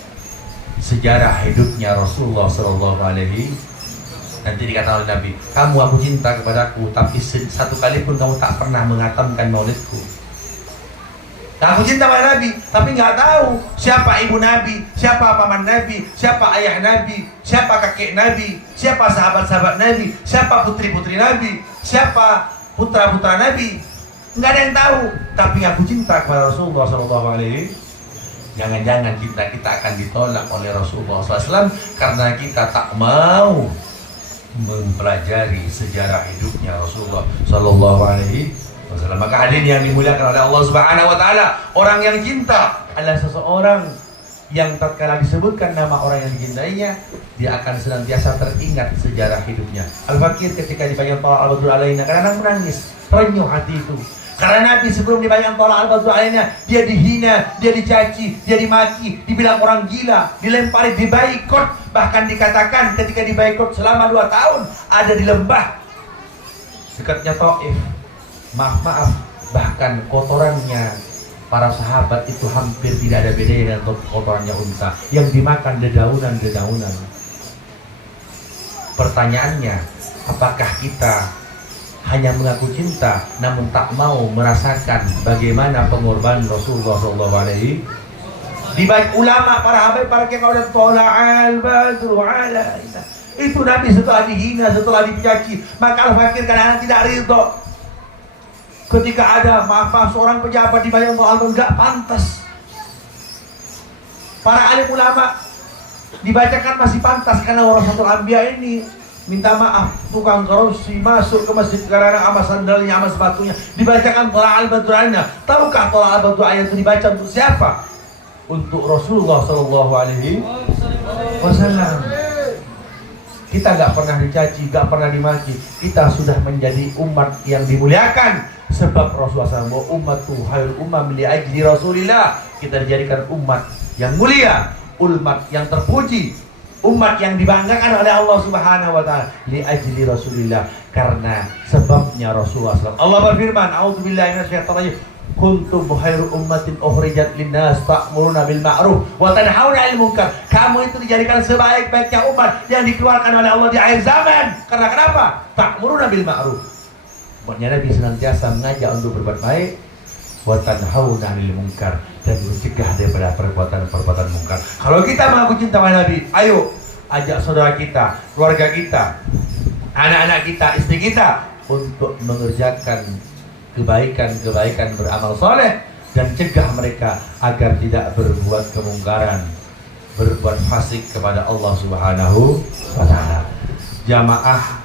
sejarah hidupnya Rasulullah SAW. Nanti dikatakan oleh Nabi, kamu aku cinta kepadaku, tapi satu kali pun kamu tak pernah mengatamkan maulidku. Nah, aku cinta pada Nabi, tapi nggak tahu siapa ibu Nabi, siapa paman Nabi, siapa ayah Nabi, siapa kakek Nabi, siapa sahabat-sahabat Nabi, siapa putri-putri Nabi, siapa putra-putra Nabi. Nggak ada yang tahu, tapi aku cinta kepada Rasulullah SAW. Jangan-jangan cinta kita akan ditolak oleh Rasulullah SAW karena kita tak mau mempelajari sejarah hidupnya Rasulullah SAW. Maka hadirin yang dimuliakan oleh Allah Subhanahu wa taala, orang yang cinta adalah seseorang yang tatkala disebutkan nama orang yang dicintainya, dia akan senantiasa teringat sejarah hidupnya. Al-Fakir ketika dibaca Tolak Al-Badru Alaina, kadang menangis, renyuh hati itu. Karena Nabi sebelum dibaca Tolak Al-Badru Alaina, dia dihina, dia dicaci, dia dimaki, dibilang orang gila, dilempari, dibaikot. Bahkan dikatakan ketika dibaikot selama 2 tahun, ada di lembah dekatnya Taif. Maaf, bahkan kotorannya para sahabat itu hampir tidak ada bedanya dengan kotorannya unta yang dimakan dedaunan-dedaunan. Pertanyaannya, apakah kita hanya mengaku cinta namun tak mau merasakan bagaimana pengorbanan Rasulullah SAW? Dibaik ulama, para habaib, para kekaudah, Tola'al Badru Alaina. Itu Nabi setelah dihina, setelah dicaci, maka Al-Fakir kadang-kadang tidak ridho. Ketika ada maaf seorang pejabat dibayar Al-Badru, nggak pantas. Para alim ulama dibacakan masih pantas karena orang satu Anbiya ini minta maaf, tukang korupsi masuk ke masjid karena sama sandalnya, sama sepatunya, dibacakan Tolak Al-Badru Alaina. Tahukah Tolak Al-Badru Alaina itu dibaca untuk siapa? Untuk Rasulullah SAW. Kita nggak pernah dicaci, nggak pernah dimaki. Kita sudah menjadi umat yang dimuliakan. Sebab Rasulullah SAW, ummatu khairul ummah li ajli Rasulillah. Kita dijadikan umat yang mulia, umat yang terpuji, umat yang dibanggakan oleh Allah Subhanahu wa taala li ajli Rasulillah, karena sebabnya Rasulullah SAW. Allah berfirman, a'udzubillahi minasyaitonir rajim, kuntum khairu ummatin ukhrijat linnas ta'muruna bil ma'ruf wa tanhauna 'anil munkar. Kamu itu dijadikan sebaik-baiknya umat yang dikeluarkan oleh Allah di akhir zaman. Karena kenapa? Ta'muruna bil ma'ruf. Umatnya Nabi senantiasa mengajak untuk berbuat baik, wa tanhauna 'anil munkar, dan mencegah daripada perbuatan-perbuatan mungkar. Kalau kita mengaku cinta pada Nabi, ayo ajak saudara kita, keluarga kita, anak-anak kita, istri kita untuk mengerjakan kebaikan-kebaikan, beramal soleh, dan cegah mereka agar tidak berbuat kemungkaran, berbuat fasik kepada Allah Subhanahu wa taala. Jamaah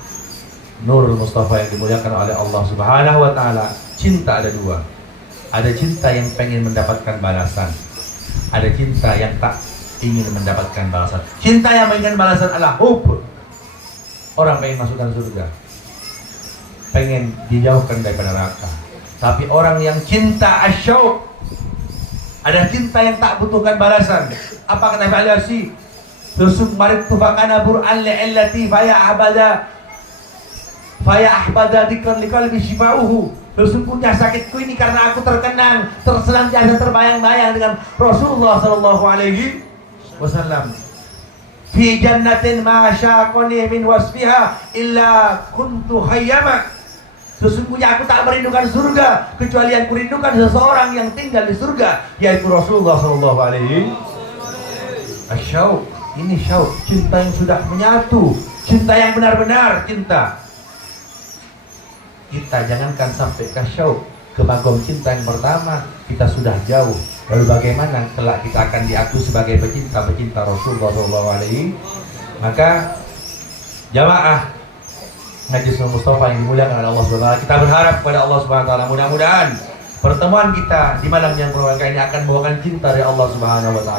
Nurul Mustafa yang dimuliakan oleh Allah Subhanahu wa taala, cinta ada 2. Ada cinta yang pengen mendapatkan balasan, ada cinta yang tak ingin mendapatkan balasan. Cinta yang menginginkan balasan adalah hub. Orang pengen masukkan surga, pengen dijauhkan daripada neraka. Tapi orang yang cinta asyauq, Ada cinta yang tak butuhkan balasan. Apa kata Nabi Alaihi Tusuk marid tufakana bur'an li'illati faya ahbada dikran liqalbi shifa'uhu. Sesungguhnya sakitku ini karena aku terkenang, tersenantiasa terbayang-bayang dengan Rasulullah sallallahu alaihi wasallam. Fi jannatin ma syaqani min wasfiha illa kuntu hayyamak. Sesungguhnya aku tak merindukan surga kecuali yang kurindukan seseorang yang tinggal di surga, yaitu Rasulullah sallallahu alaihi asyauq. Ini syauq, cinta yang sudah menyatu, cinta yang benar-benar cinta. Kita jangankan sampai ke syauq, ke magom cinta yang pertama, kita sudah jauh. Lalu bagaimana kelak kita akan diakui sebagai pecinta Rasulullah SAW? Maka jamaah Majlis Nur Mustafa yang dimuliakan oleh Allah SWT, kita berharap kepada Allah SWT, mudah-mudahan pertemuan kita di malam yang berbahagia ini akan membawakan cinta dari Allah SWT,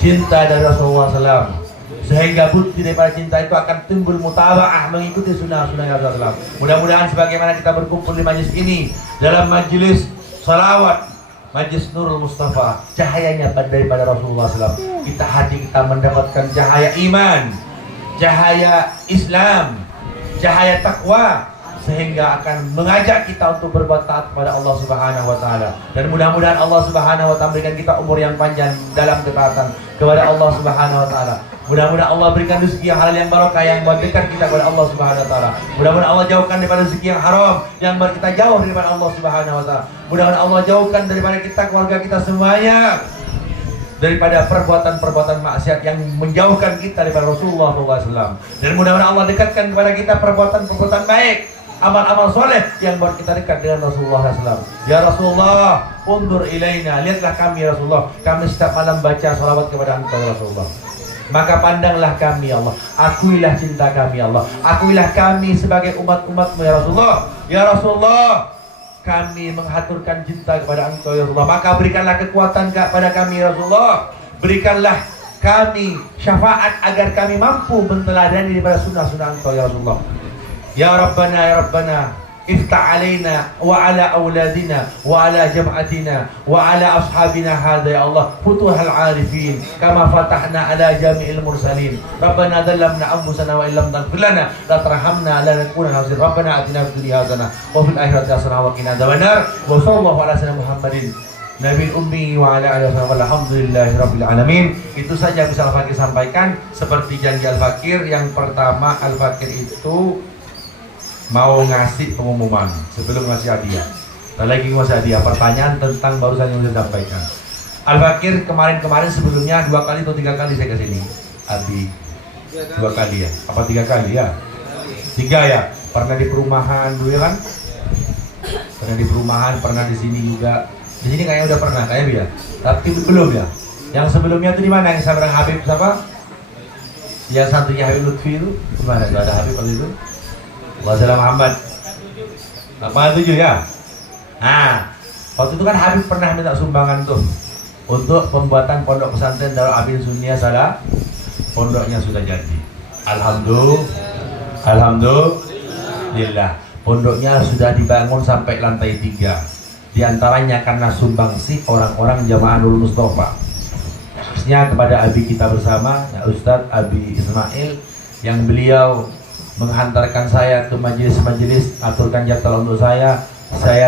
cinta dari Rasulullah SAW, sehingga bukti daripada cinta itu akan timbul mutabaah, mengikuti sunnah-sunnah Rasulullah SAW. Mudah-mudahan sebagaimana kita berkumpul di majlis ini dalam majlis salawat, majlis Nurul Mustafa, cahayanya daripada Rasulullah SAW, hati kita mendapatkan cahaya iman, cahaya Islam, cahaya takwa, sehingga akan mengajak kita untuk berbuat taat kepada Allah Subhanahu wa taala. Dan mudah-mudahan Allah Subhanahu wa taala berikan kita umur yang panjang dalam ketaatan kepada Allah Subhanahu wa taala. Mudah-mudahan Allah berikan rezeki yang halal yang barokah yang buat dekat kita kepada Allah Subhanahu wa taala. Mudah-mudahan Allah jauhkan daripada rezeki yang haram yang buat kita jauh daripada Allah Subhanahu wa taala. Mudah-mudahan Allah jauhkan daripada kita, keluarga kita semuanya, daripada perbuatan-perbuatan maksiat yang menjauhkan kita daripada Rasulullah SAW. Dan mudah-mudahan Allah dekatkan kepada kita perbuatan-perbuatan baik, amal-amal soleh yang buat kita dekat dengan Rasulullah SAW. Ya Rasulullah, undur ilaina, lihatlah kami Rasulullah, kami setiap malam baca salawat kepada Engkau Rasulullah. Maka pandanglah kami Allah, akuilah cinta kami Allah, akuilah kami sebagai umat-umatmu ya Rasulullah. Ya Rasulullah, kami menghaturkan cinta kepada Engkau ya Rasulullah, maka berikanlah kekuatan kepada kami ya Rasulullah. Berikanlah kami syafaat agar kami mampu menteladani daripada sunnah-sunnah Engkau ya Rasulullah. Ya Rabbana iftah alaina wa ala auladina wa ala jam'atina wa ala ashabina hadha ya Allah futuhal arifin kama fatahna ala jami'il mursalin. Rabbana dhalamna anfusana wa illam taghfir lana la tarhamna la nakunanna minal Rabbana atina fid dunya hasanah wa fil akhirati hasanah wa qina adzabannar. Wa sallallahu ala sayyidina Muhammadin Nabi ummi wa ala alihi wasallam. Alhamdulillahi rabbil alamin. Itu saja bisa Al-Fakir sampaikan. Seperti janji Al-Fakir, yang pertama Al-Fakir itu mau ngasih pengumuman sebelum ngasih hadiah. Dan lagi ngasih hadiah, pertanyaan tentang barusan yang sudah sampaikan. Al-Fakir kemarin sebelumnya 2 kali atau 3 kali saya kesini. Abi 2 kali ya? Apa 3 kali ya? 3 ya. Pernah di perumahan dulu ya kan? Pernah di perumahan, pernah di sini juga. Di sini kayaknya udah pernah kayak ya. Tapi belum ya. Yang sebelumnya itu di mana? Yang saya Habib siapa? Yang satunya Habib Lutfi itu di mana? Ada Habib waktu itu? Wassalamualaikum Muhammad. Apa 7 ya? Nah, waktu itu kan Habib pernah minta sumbangan tuh untuk pembuatan pondok pesantren Darul Abidin Sunniyah Salah. Pondoknya sudah jadi. Alhamdulillah. Pondoknya sudah dibangun sampai lantai 3. Di antaranya karena sumbangsi orang-orang jamaah Nurul Mustafa. Khususnya kepada Abi kita bersama, Ustadz Abi Ismail, yang beliau menghantarkan saya ke majelis-majelis, aturkan jadwal untuk saya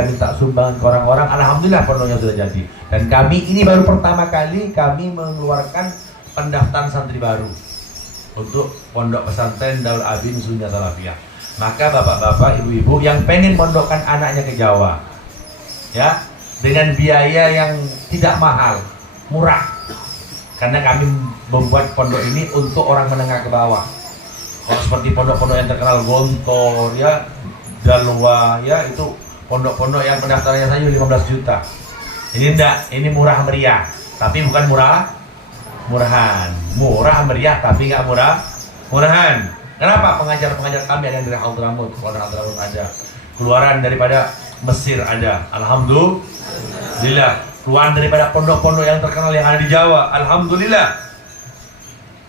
minta sumbangan ke orang-orang. Alhamdulillah pondoknya sudah jadi. Dan kami ini baru pertama kali kami mengeluarkan pendaftaran santri baru untuk pondok pesantren Darul Abidin Sunniyah Salafiyah. Maka bapak-bapak, ibu-ibu yang pengen mondokkan anaknya ke Jawa, ya, dengan biaya yang tidak mahal, murah, karena kami membuat pondok ini untuk orang menengah ke bawah. Kalau seperti pondok-pondok yang terkenal Gontor ya, Dalwa ya, itu pondok-pondok yang pendaftarannya saja 15 juta. Ini enggak, ini murah meriah, tapi bukan murahan. Murah meriah tapi enggak murahan. Kenapa? Pengajar-pengajar kami ada yang dari Hadramut, keluaran Hadramut ada, keluaran daripada Mesir ada. Alhamdulillah. Keluaran daripada pondok-pondok yang terkenal yang ada di Jawa, alhamdulillah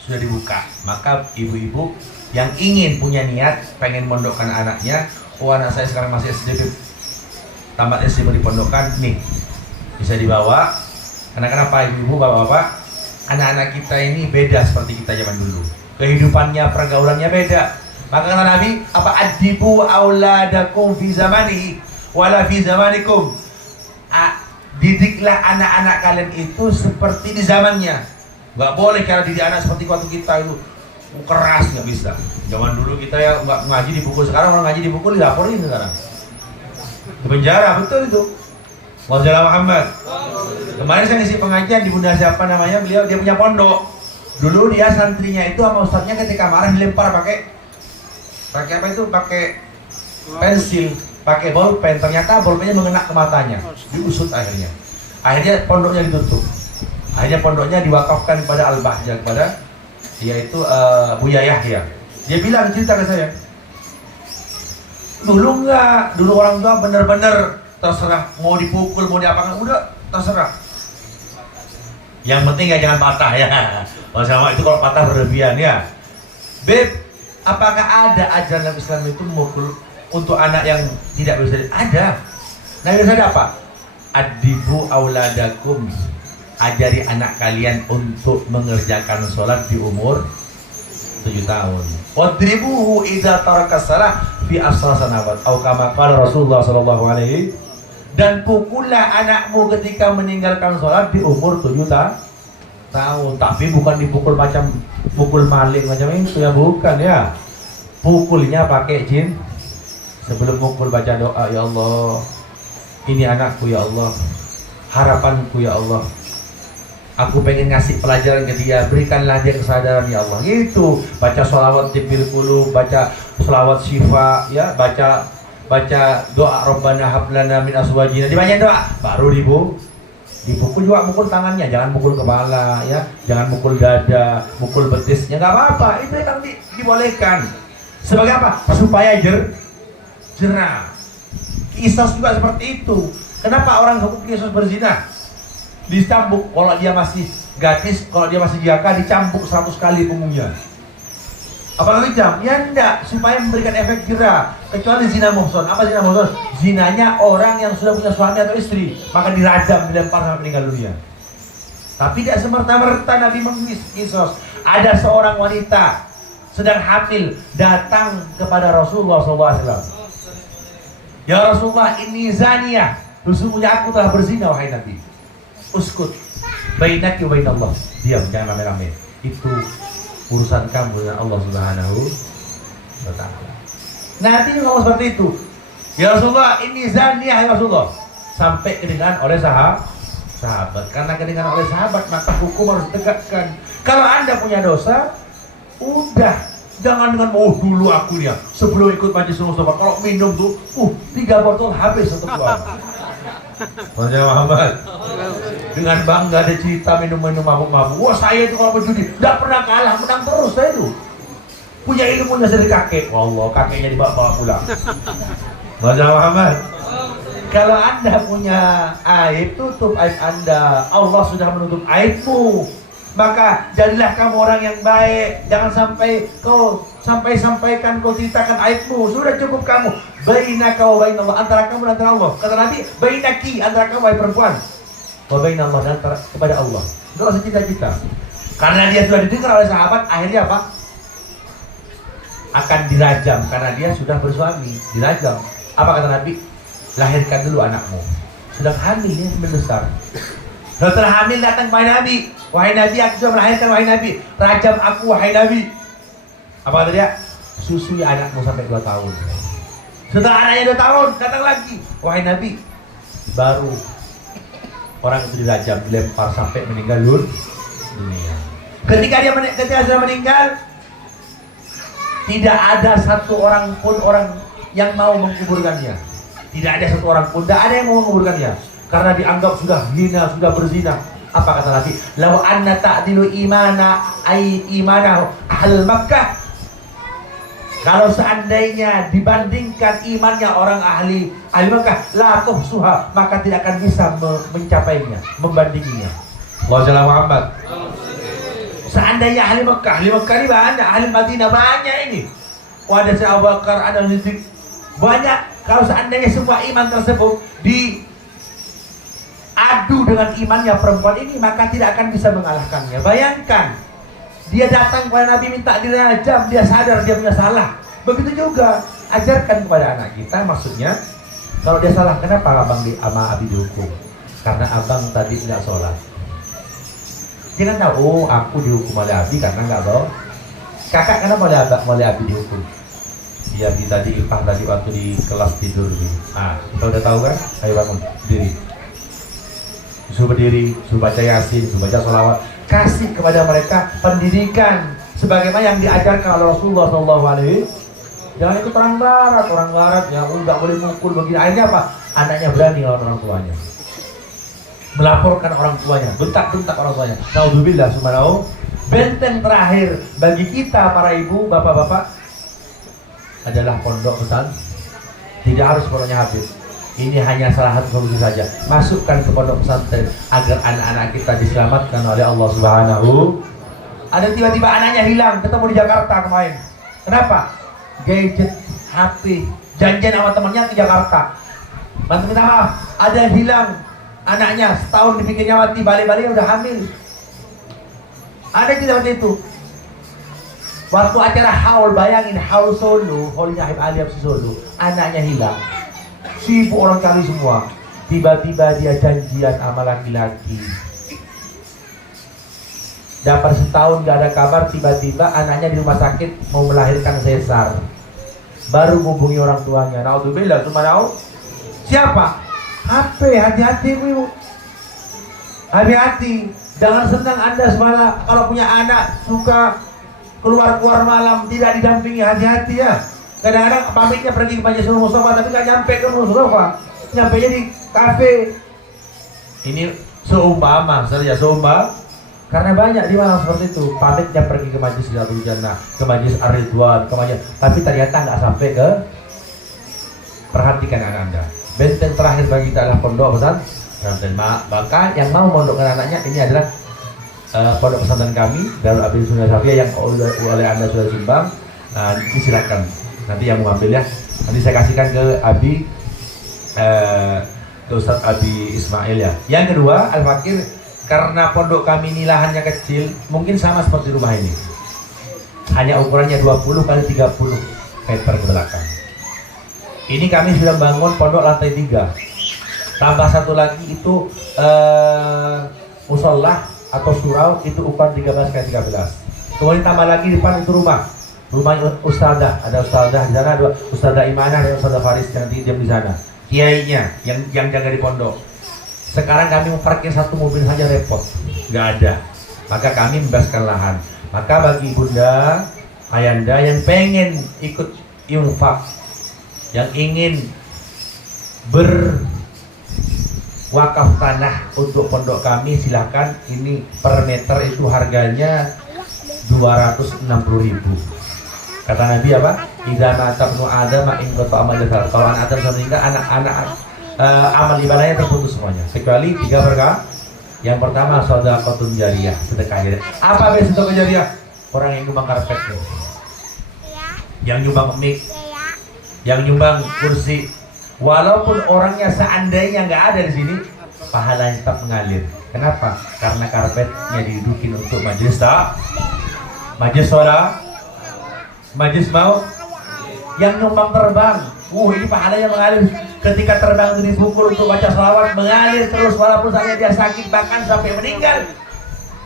sudah dibuka. Maka ibu-ibu yang ingin punya niat pengen mondokkan anaknya, anak saya sekarang masih SD, tamat SD mau dipondokkan, nih bisa dibawa Karena kenapa ibu, bapak-bapak, anak-anak kita ini beda seperti kita zaman dulu. Kehidupannya, pergaulannya beda. Maka kata Nabi, apa adibu auladakum fi zamanihi wala fi zamanikum. Didiklah anak-anak kalian itu seperti di zamannya. Nggak boleh kalau didik anak seperti waktu kita itu keras, nggak bisa. Zaman dulu kita ya nggak ngaji dipukul, sekarang orang ngaji dipukul dilaporin sekarang. Ke penjara, betul itu. Wassalamualaikum Muhammad. Kemarin saya ngisi pengajian di Bunda siapa namanya, beliau dia punya pondok. Dulu dia santrinya itu sama ustadznya ketika marah dilempar pakai apa itu, pakai pensil, pakai bolpen. Ternyata bolpennya mengena ke matanya, diusut akhirnya. Akhirnya pondoknya ditutup. Akhirnya pondoknya diwakafkan kepada Al-Bahjah, kepada yaitu Buya Yahya. Dia bilang, cerita ke saya, dulu orang tua bener-bener terserah, mau dipukul, mau diapakan, udah terserah. Yang penting ya jangan patah ya. Kalau sama itu kalau patah berlebihan ya. Beb, apakah ada ajaran Islam itu memukul untuk anak yang tidak bisa? Ada. Nabi ada apa? Adibu auladakum, ajari anak kalian untuk mengerjakan sholat di umur 7 tahun. Wadribuhu idza taraka shalah fi asra sanawat atau kama qala Rasulullah sallallahu alaihi. Dan pukullah anakmu ketika meninggalkan sholat di umur 7 tahun. Tapi bukan dipukul macam pukul maling macam itu ya, bukan ya. Pukulnya pakai jin. Sebelum pukul baca doa, ya Allah, ini anakku ya Allah, harapanku ya Allah, aku pengen ngasih pelajaran ke dia, berikanlah dia kesadaran ya Allah. Gitu. Baca sholawat tibil qulub, baca sholawat syifa ya, baca doa Rabbana hablana min azwajina, dibaca doa, baru dipukul juga, mukul tangannya, jangan mukul kepala ya, jangan mukul dada, mukul betisnya, nggak apa-apa, itu yang dibolehkan. Sebagai apa? Supaya jerah. Qisas juga seperti itu. Kenapa orang hukum qisas berzina? Dicambuk kalau dia masih gadis, kalau dia masih jaka dicambuk 100 kali punggungnya. Apalagi jam? Ya enggak, supaya memberikan efek jerah. Kecuali zina muhson. Apa zina muhson? Zinanya orang yang sudah punya suami atau istri, maka dirajam, dilempar sampai meninggal dunia. Tapi tidak semerta-merta Nabi mengisos. Ada seorang wanita sedang hamil datang kepada Rasulullah SAW. Ya Rasulullah, ini zaniyah, sesungguhnya aku telah berzina wahai Nabi. Uskut, bainaki wa bainallah. Diam, jangan rame-rame. Itu urusan kamu dengan Allah Subhanahu wa ta'ala. Nanti ngomong seperti itu. Ya Rasulullah, ini zaniyah ya Rasulullah. Sampai kedengaran oleh sahabat. Karena kedengaran oleh sahabat, maka hukum harus ditegakkan. Kalau Anda punya dosa, udah, jangan dengan dulu aku ya sebelum ikut majelis Mustafa kalau minum tuh 3 botol habis satu keluarga. Raja Muhammad dengan bangga ada cerita minum-minum mabuk-mabuk. Wah, saya itu kalau berjudi tidak pernah kalah, menang terus saya itu. Punya ilmunya dari kakek. Wallah, kakeknya dibawa pulang. Raja Muhammad, kalau Anda punya aib, tutup aib Anda. Allah sudah menutup aibmu. Maka jadilah kamu orang yang baik. Jangan sampai kau sampaikan kau ceritakan aibmu. Sudah cukup kamu. Bainaka wa bainallah, antara kamu dan antara Allah. Kata Nabi, bainaki, antara kamu wahai perempuan, wa bainallah, dan antara kepada Allah. Enggak usah cita-cita. Karena dia sudah didengar oleh sahabat, akhirnya apa? Akan dirajam karena dia sudah bersuami, dirajam. Apa kata Nabi? Lahirkan dulu anakmu. Sudah hamil, dia besar. Setelah hamil datang kepada Nabi, wahai Nabi, aku sudah melahirkan wahai Nabi, rajam aku wahai Nabi. Apa kata dia? Susui anakmu sampai 2 tahun. Setelah anaknya 2 tahun, datang lagi, wahai Nabi, baru orang itu dirajam, dilempar sampai meninggal dunia. Ketika sudah meninggal, tidak ada satu orang pun orang yang mau menguburkannya. Tidak ada satu orang pun, tidak ada yang mau menguburkannya. Karena dianggap sudah hina, sudah berzina. Apa kata Nabi? Lau anna ta'dilu imana ahl Makkah. Kalau seandainya dibandingkan imannya orang ahli Makkah, la tuhsuha, maka tidak akan bisa mencapainya, membandinginya. Wajalla Muhammad. Seandainya ahli Makkah ini banyak, ahli Madinah banyak ini. Ada Abu Bakar, ada Siddiq, banyak. Kalau seandainya semua iman tersebut adu dengan imannya perempuan ini, maka tidak akan bisa mengalahkannya. Bayangkan, dia datang kepada Nabi minta dirajam, dia sadar dia punya salah. Begitu juga ajarkan kepada anak kita, maksudnya kalau dia salah, kenapa abang sama abi dihukum? Karena abang tadi tidak sholat. Dia kan tahu, oh aku dihukum oleh abi karena nggak bawa. Kakak kenapa oleh abi dihukum? Dia tadi Ipang tadi waktu di kelas tidur nih. Kita udah tahu kan? Ayo bangun, berdiri. Suruh berdiri, suruh baca Yasin, suruh baca sholawat. Kasih kepada mereka pendidikan sebagaimana yang diajarkan oleh Rasulullah SAW. Jangan ikut orang barat ya nggak boleh mukul begini. Akhirnya apa? Anaknya berani lawan orang tuanya, melaporkan orang tuanya, bentak-bentak orang tuanya. Naudzubillah subhanahu. Benteng terakhir bagi kita para ibu, bapak-bapak adalah pondok pesantren. Tidak harus pondoknya habis. Ini hanya salah satu solusi saja. Masukkan ke pondok pesantren agar anak-anak kita diselamatkan oleh Allah Subhanahu. Ada tiba-tiba anaknya hilang, ketemu di Jakarta kemarin. Kenapa? Gadget, HP, janjian sama temannya ke Jakarta. Bantu minta maaf, ada yang hilang anaknya, setahun dipikirnya mati, balik-baliknya udah hamil. Ada yang tidak seperti itu. Waktu acara haul, bayangin haul Solo, haulnya Habib Ali Habsi Solo, anaknya hilang. Sibuk orang cari semua. Tiba-tiba dia janjian sama laki-laki. Dapat setahun gak ada kabar, tiba-tiba anaknya di rumah sakit mau melahirkan sesar. Baru hubungi orang tuanya. Naudzubillah, cuma tahu siapa? HP, hati-hati Bu. Hati-hati. Jangan senang Anda semalam kalau punya anak suka keluar-keluar malam tidak didampingi, hati-hati ya. Kadang-kadang pamitnya pergi ke Majelis Mustafa tapi nggak nyampe ke Mustafa, nyampe di kafe. Ini seumpama, saja seumpama, karena banyak di malam seperti itu. Pamitnya pergi ke Majelis Ridwatul Jannah, ke Majelis Ar-Ridwan, ke Majelis, tapi ternyata nggak sampai ke. Perhatikan anak Anda. Benteng terakhir bagi kita adalah pondok pesantren. Maka yang mau mondokkan anaknya ini adalah pondok pesantren kami Darul Abidin Sunnah Safiyah yang oleh Anda sudah sumbang. Silakan. Nanti yang mau ambil ya, nanti saya kasihkan ke Abi, ke Ustadz Abi Ismail ya. Yang kedua, Al-Fakir, karena pondok kami ini lahannya kecil, mungkin sama seperti rumah ini, hanya ukurannya 20 kali 30 meter ke belakang. Ini kami sudah bangun pondok lantai 3, tambah satu lagi itu musolah atau surau, itu ukuran 13 kali 13. Kemudian tambah lagi di depan itu rumah ustadzah, ada ustadzah di sana, ada ustadzah Imanah, ada ustadzah Faris yang diam di sana. Kiainya yang jaga di pondok. Sekarang kami memparkir satu mobil saja repot, nggak ada. Maka kami membebaskan lahan. Maka bagi bunda, ayanda yang pengen ikut infak, yang ingin berwakaf tanah untuk pondok kami, silahkan. Ini per meter itu harganya 260.000. Kata Nabi apa? Idza mata ibnu Adam in qata amal ibadah. Kalau anak Adam sudah meninggal, anak-anak amal ibadahnya terputus semuanya kecuali 3 perkara. Yang pertama sedekahun jariyah, sedekah jariyah. Apa itu sedekah jariyah? Orang yang nyumbang karpet, yang nyumbang mic, yang nyumbang kursi. Walaupun orangnya seandainya nggak ada di sini, pahalanya tetap mengalir. Kenapa? Karena karpetnya didudukin untuk majelis majelis sholat, majelis mau, yang nyumbang terbang. Ini pahalanya mengalir. Ketika terbang itu dipukul untuk baca sholawat, mengalir terus walaupun saja dia sakit bahkan sampai meninggal,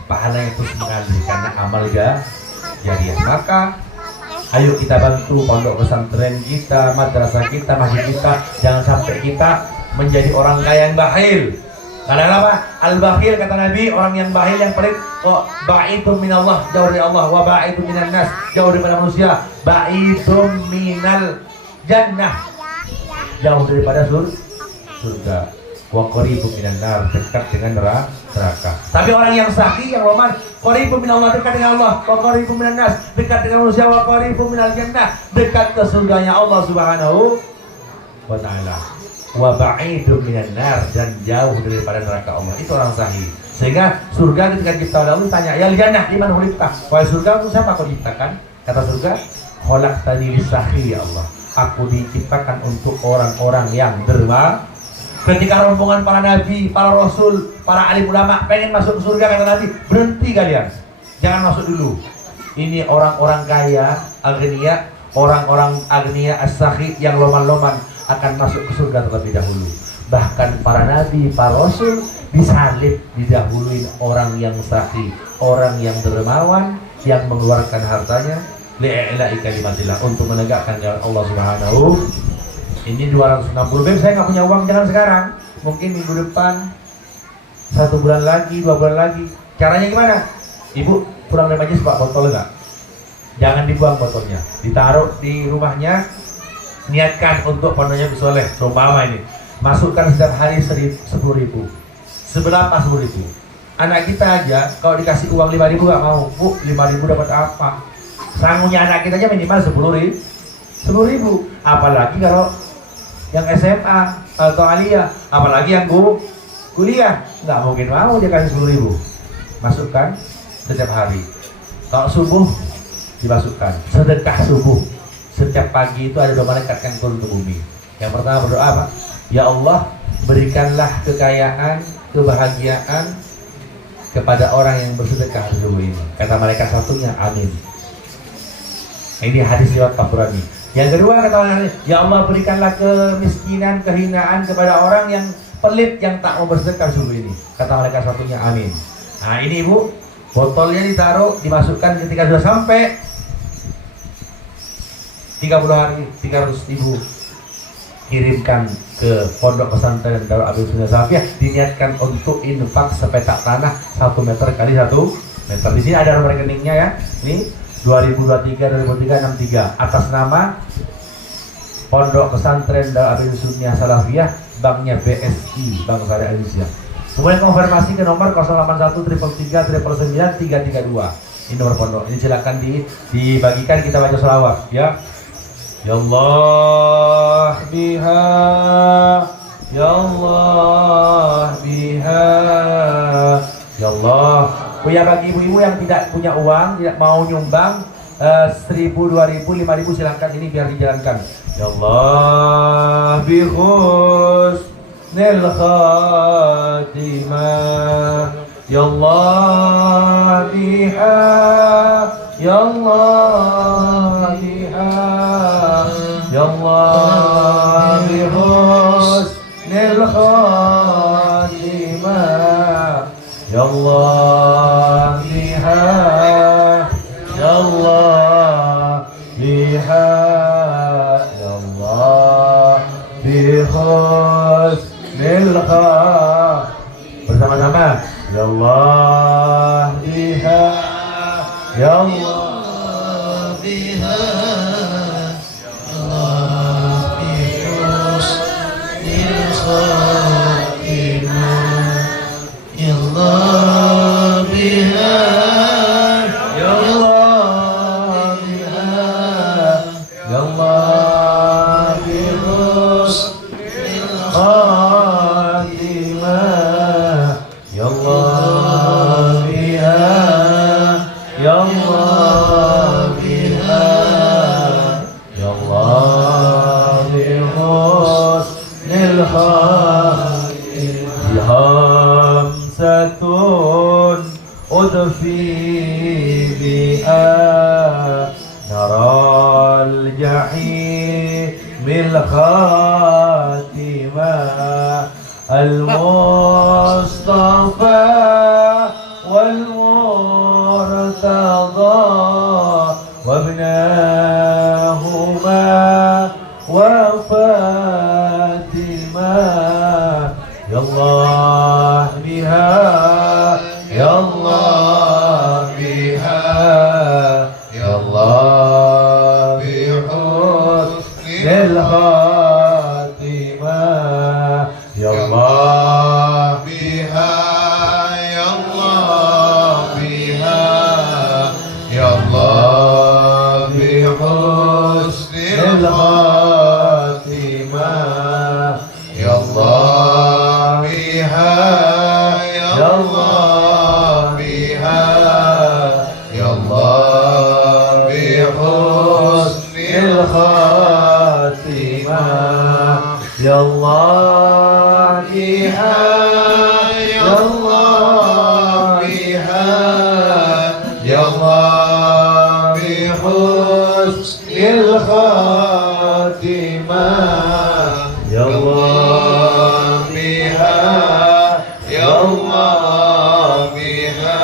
pahalanya terus mengalir karena amal jariah. Maka ayo kita bantu pondok pesantren kita, madrasah kita, masjid kita. Jangan sampai kita menjadi orang kaya yang bakhil. Karena apa? Al-bakhil kata Nabi, orang yang bakhil yang pelit, ba'idum minallah, jauh dari Allah, wa ba'idum minan nas, jauh daripada manusia, ba'idum minal jannah, jauh daripada surga, wa qaribum minan nar, dekat dengan neraka. Tapi orang yang sahih, yang roman, qaribum minallah, dekat dengan Allah, wa qaribum minan nas, dekat dengan manusia, wa qaribum minal jannah, dekat ke surganya Allah Subhanahu wa ta'ala. Wa ba'idum minan nar, dan jauh daripada neraka Allah. Itu orang sahih. Sehingga surga ketika kita Allah tanya, ya jannah liman khuliqta? Wahai surga, untuk siapa kau ciptakan? Kata surga, khalaqtani lis-sahih ya Allah. Aku diciptakan untuk orang-orang yang Ketika rombongan para nabi, para rasul, para alim ulama pengen masuk surga, kata Nabi, berhenti kalian, jangan masuk dulu. Ini orang-orang kaya, agniya, orang-orang agniya as-sakhi yang loman-loman akan masuk ke surga terlebih dahulu. Bahkan para nabi, para rasul disalib, didahului orang yang sakhi, orang yang dermawan, yang mengeluarkan hartanya li'ila'i kalimatillah, untuk menegakkan jalan Allah Subhanahu. Ini 260 beb, saya nggak punya uang, jangan sekarang, mungkin minggu depan, 1 bulan lagi, 2 bulan lagi. Caranya gimana? Ibu pulang dari majlis bawa botol nggak? Jangan dibuang botolnya, ditaruh di rumahnya. Niatkan untuk pondoknya Soleh, seumpama ini, masukkan setiap hari 10.000. Seberapa 10.000? Anak kita aja kalau dikasih uang 5.000 nggak mau. Bu, 5.000 dapat apa? Sangunya anak kita aja minimal 10.000. Apalagi kalau yang SMA atau aliyah, apalagi yang kuliah, nggak mungkin mau dia kasih 10.000. Masukkan setiap hari. Kalau subuh dimasukkan, sedekah subuh. Setiap pagi itu ada 2 malaikat yang turun ke bumi. Yang pertama berdoa apa? Ya Allah, berikanlah kekayaan, kebahagiaan kepada orang yang bersedekah subuh ini. Kata malaikat satunya, amin. Ini hadis riwayat Tabrani. Yang kedua kata orang, ya Allah, berikanlah kemiskinan, kehinaan kepada orang yang pelit, yang tak mau bersedekah subuh ini. Kata malaikat satunya, amin. Nah ini ibu, botolnya ditaruh, dimasukkan ketika sudah sampai 30 hari, 300.000 kirimkan ke pondok pesantren Darul Arqam Sunnah Salafiyah, diniatkan untuk infak sepetak tanah 1 meter kali 1 meter. Di sini ada nomor rekeningnya ya. Ini 2023 atas nama Pondok Pesantren Darul Arqam Sunnah Salafiyah, banknya BSI, Bank Syariah Indonesia. Kemudian konfirmasi ke nomor 081 333 999 332. Ini nomor pondok. Ini silakan dibagikan, kita baca sholawat ya. Ya Allah biha, ya Allah biha, ya Allah. Ya bagi ibu-ibu yang tidak punya uang, tidak mau nyumbang 1.000, 2.000, 5.000, silahkan ini biar dijalankan. Ya Allah bi husnil khatimah, ya Allah biha, ya Allah biha, ya Allah bi husnil khatimah, ya Allah biha, ya Allah biha, ya Allah bi husnil khatimah. Bersama-sama, ya Allah biha, ya Allah biha, ya Allah bi husnil khatimah, ya Allah biha, ya Allah biha, ya Allah bi husnil khatimah, ya Allah biha, ya Allah biha, ya Allah bi husnil khatimah. Hamsatun udfi biha naral jahimil khatimah, al-Mustafa wal-Murtada wabnahuma wa Fatimah, ya Allah biha, ya Allah biha, ya Allah bi husnil khatimah, ya Allah biha, ya Allah biha, ya Allah bi husnil khatimah, ya Allah biha, Ya Allah biha, Ya Allah biha, Ya Allah bi husnil khatimah, Ya Allah biha, Ya Allah biha,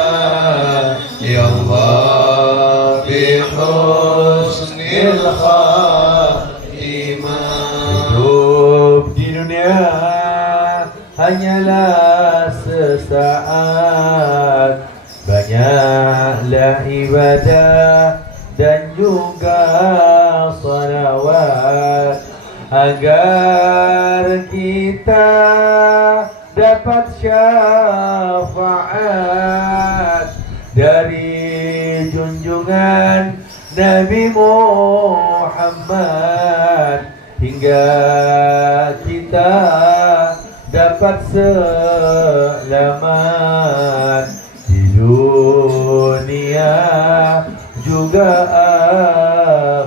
Ya Allah bi husnil khatimah. Hidup di dunia hanyalah sesaat, banyaklah ibadah dan juga salawat agar kita dapat syafaat dari junjungan Nabi Muhammad, hingga kita dapat selamat di dunia juga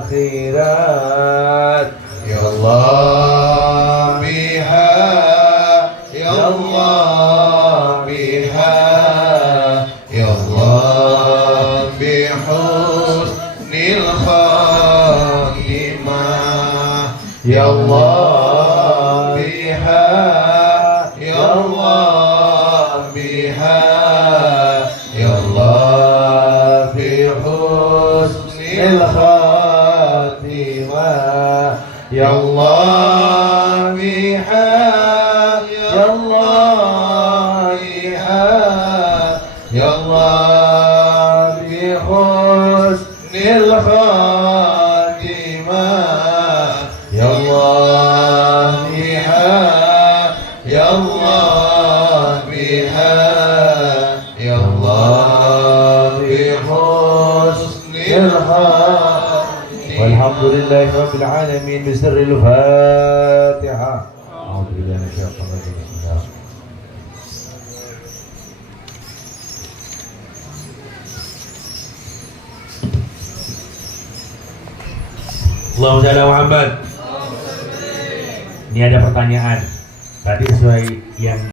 akhirat. Ya Allah biha, Ya Allah biha, Ya Allah bi husnil khatimah, Ya Allah biha, Ya Allah biha, Ya Allah bi husnil khatimah, Ya Allah biha, Ya Allah biha, Ya Allah bi husnil khatimah, Ya Allah biha, Ya Allah biha, Ya Allah bi husnil khatimah. Walhamdulillahi rabbil alamin bisirril Fatihah. A'udzu billahi minasyaitonir rajim. Bismillah. Allahumma shalli ala Muhammad. Ini ada pertanyaan. Tadi sesuai yang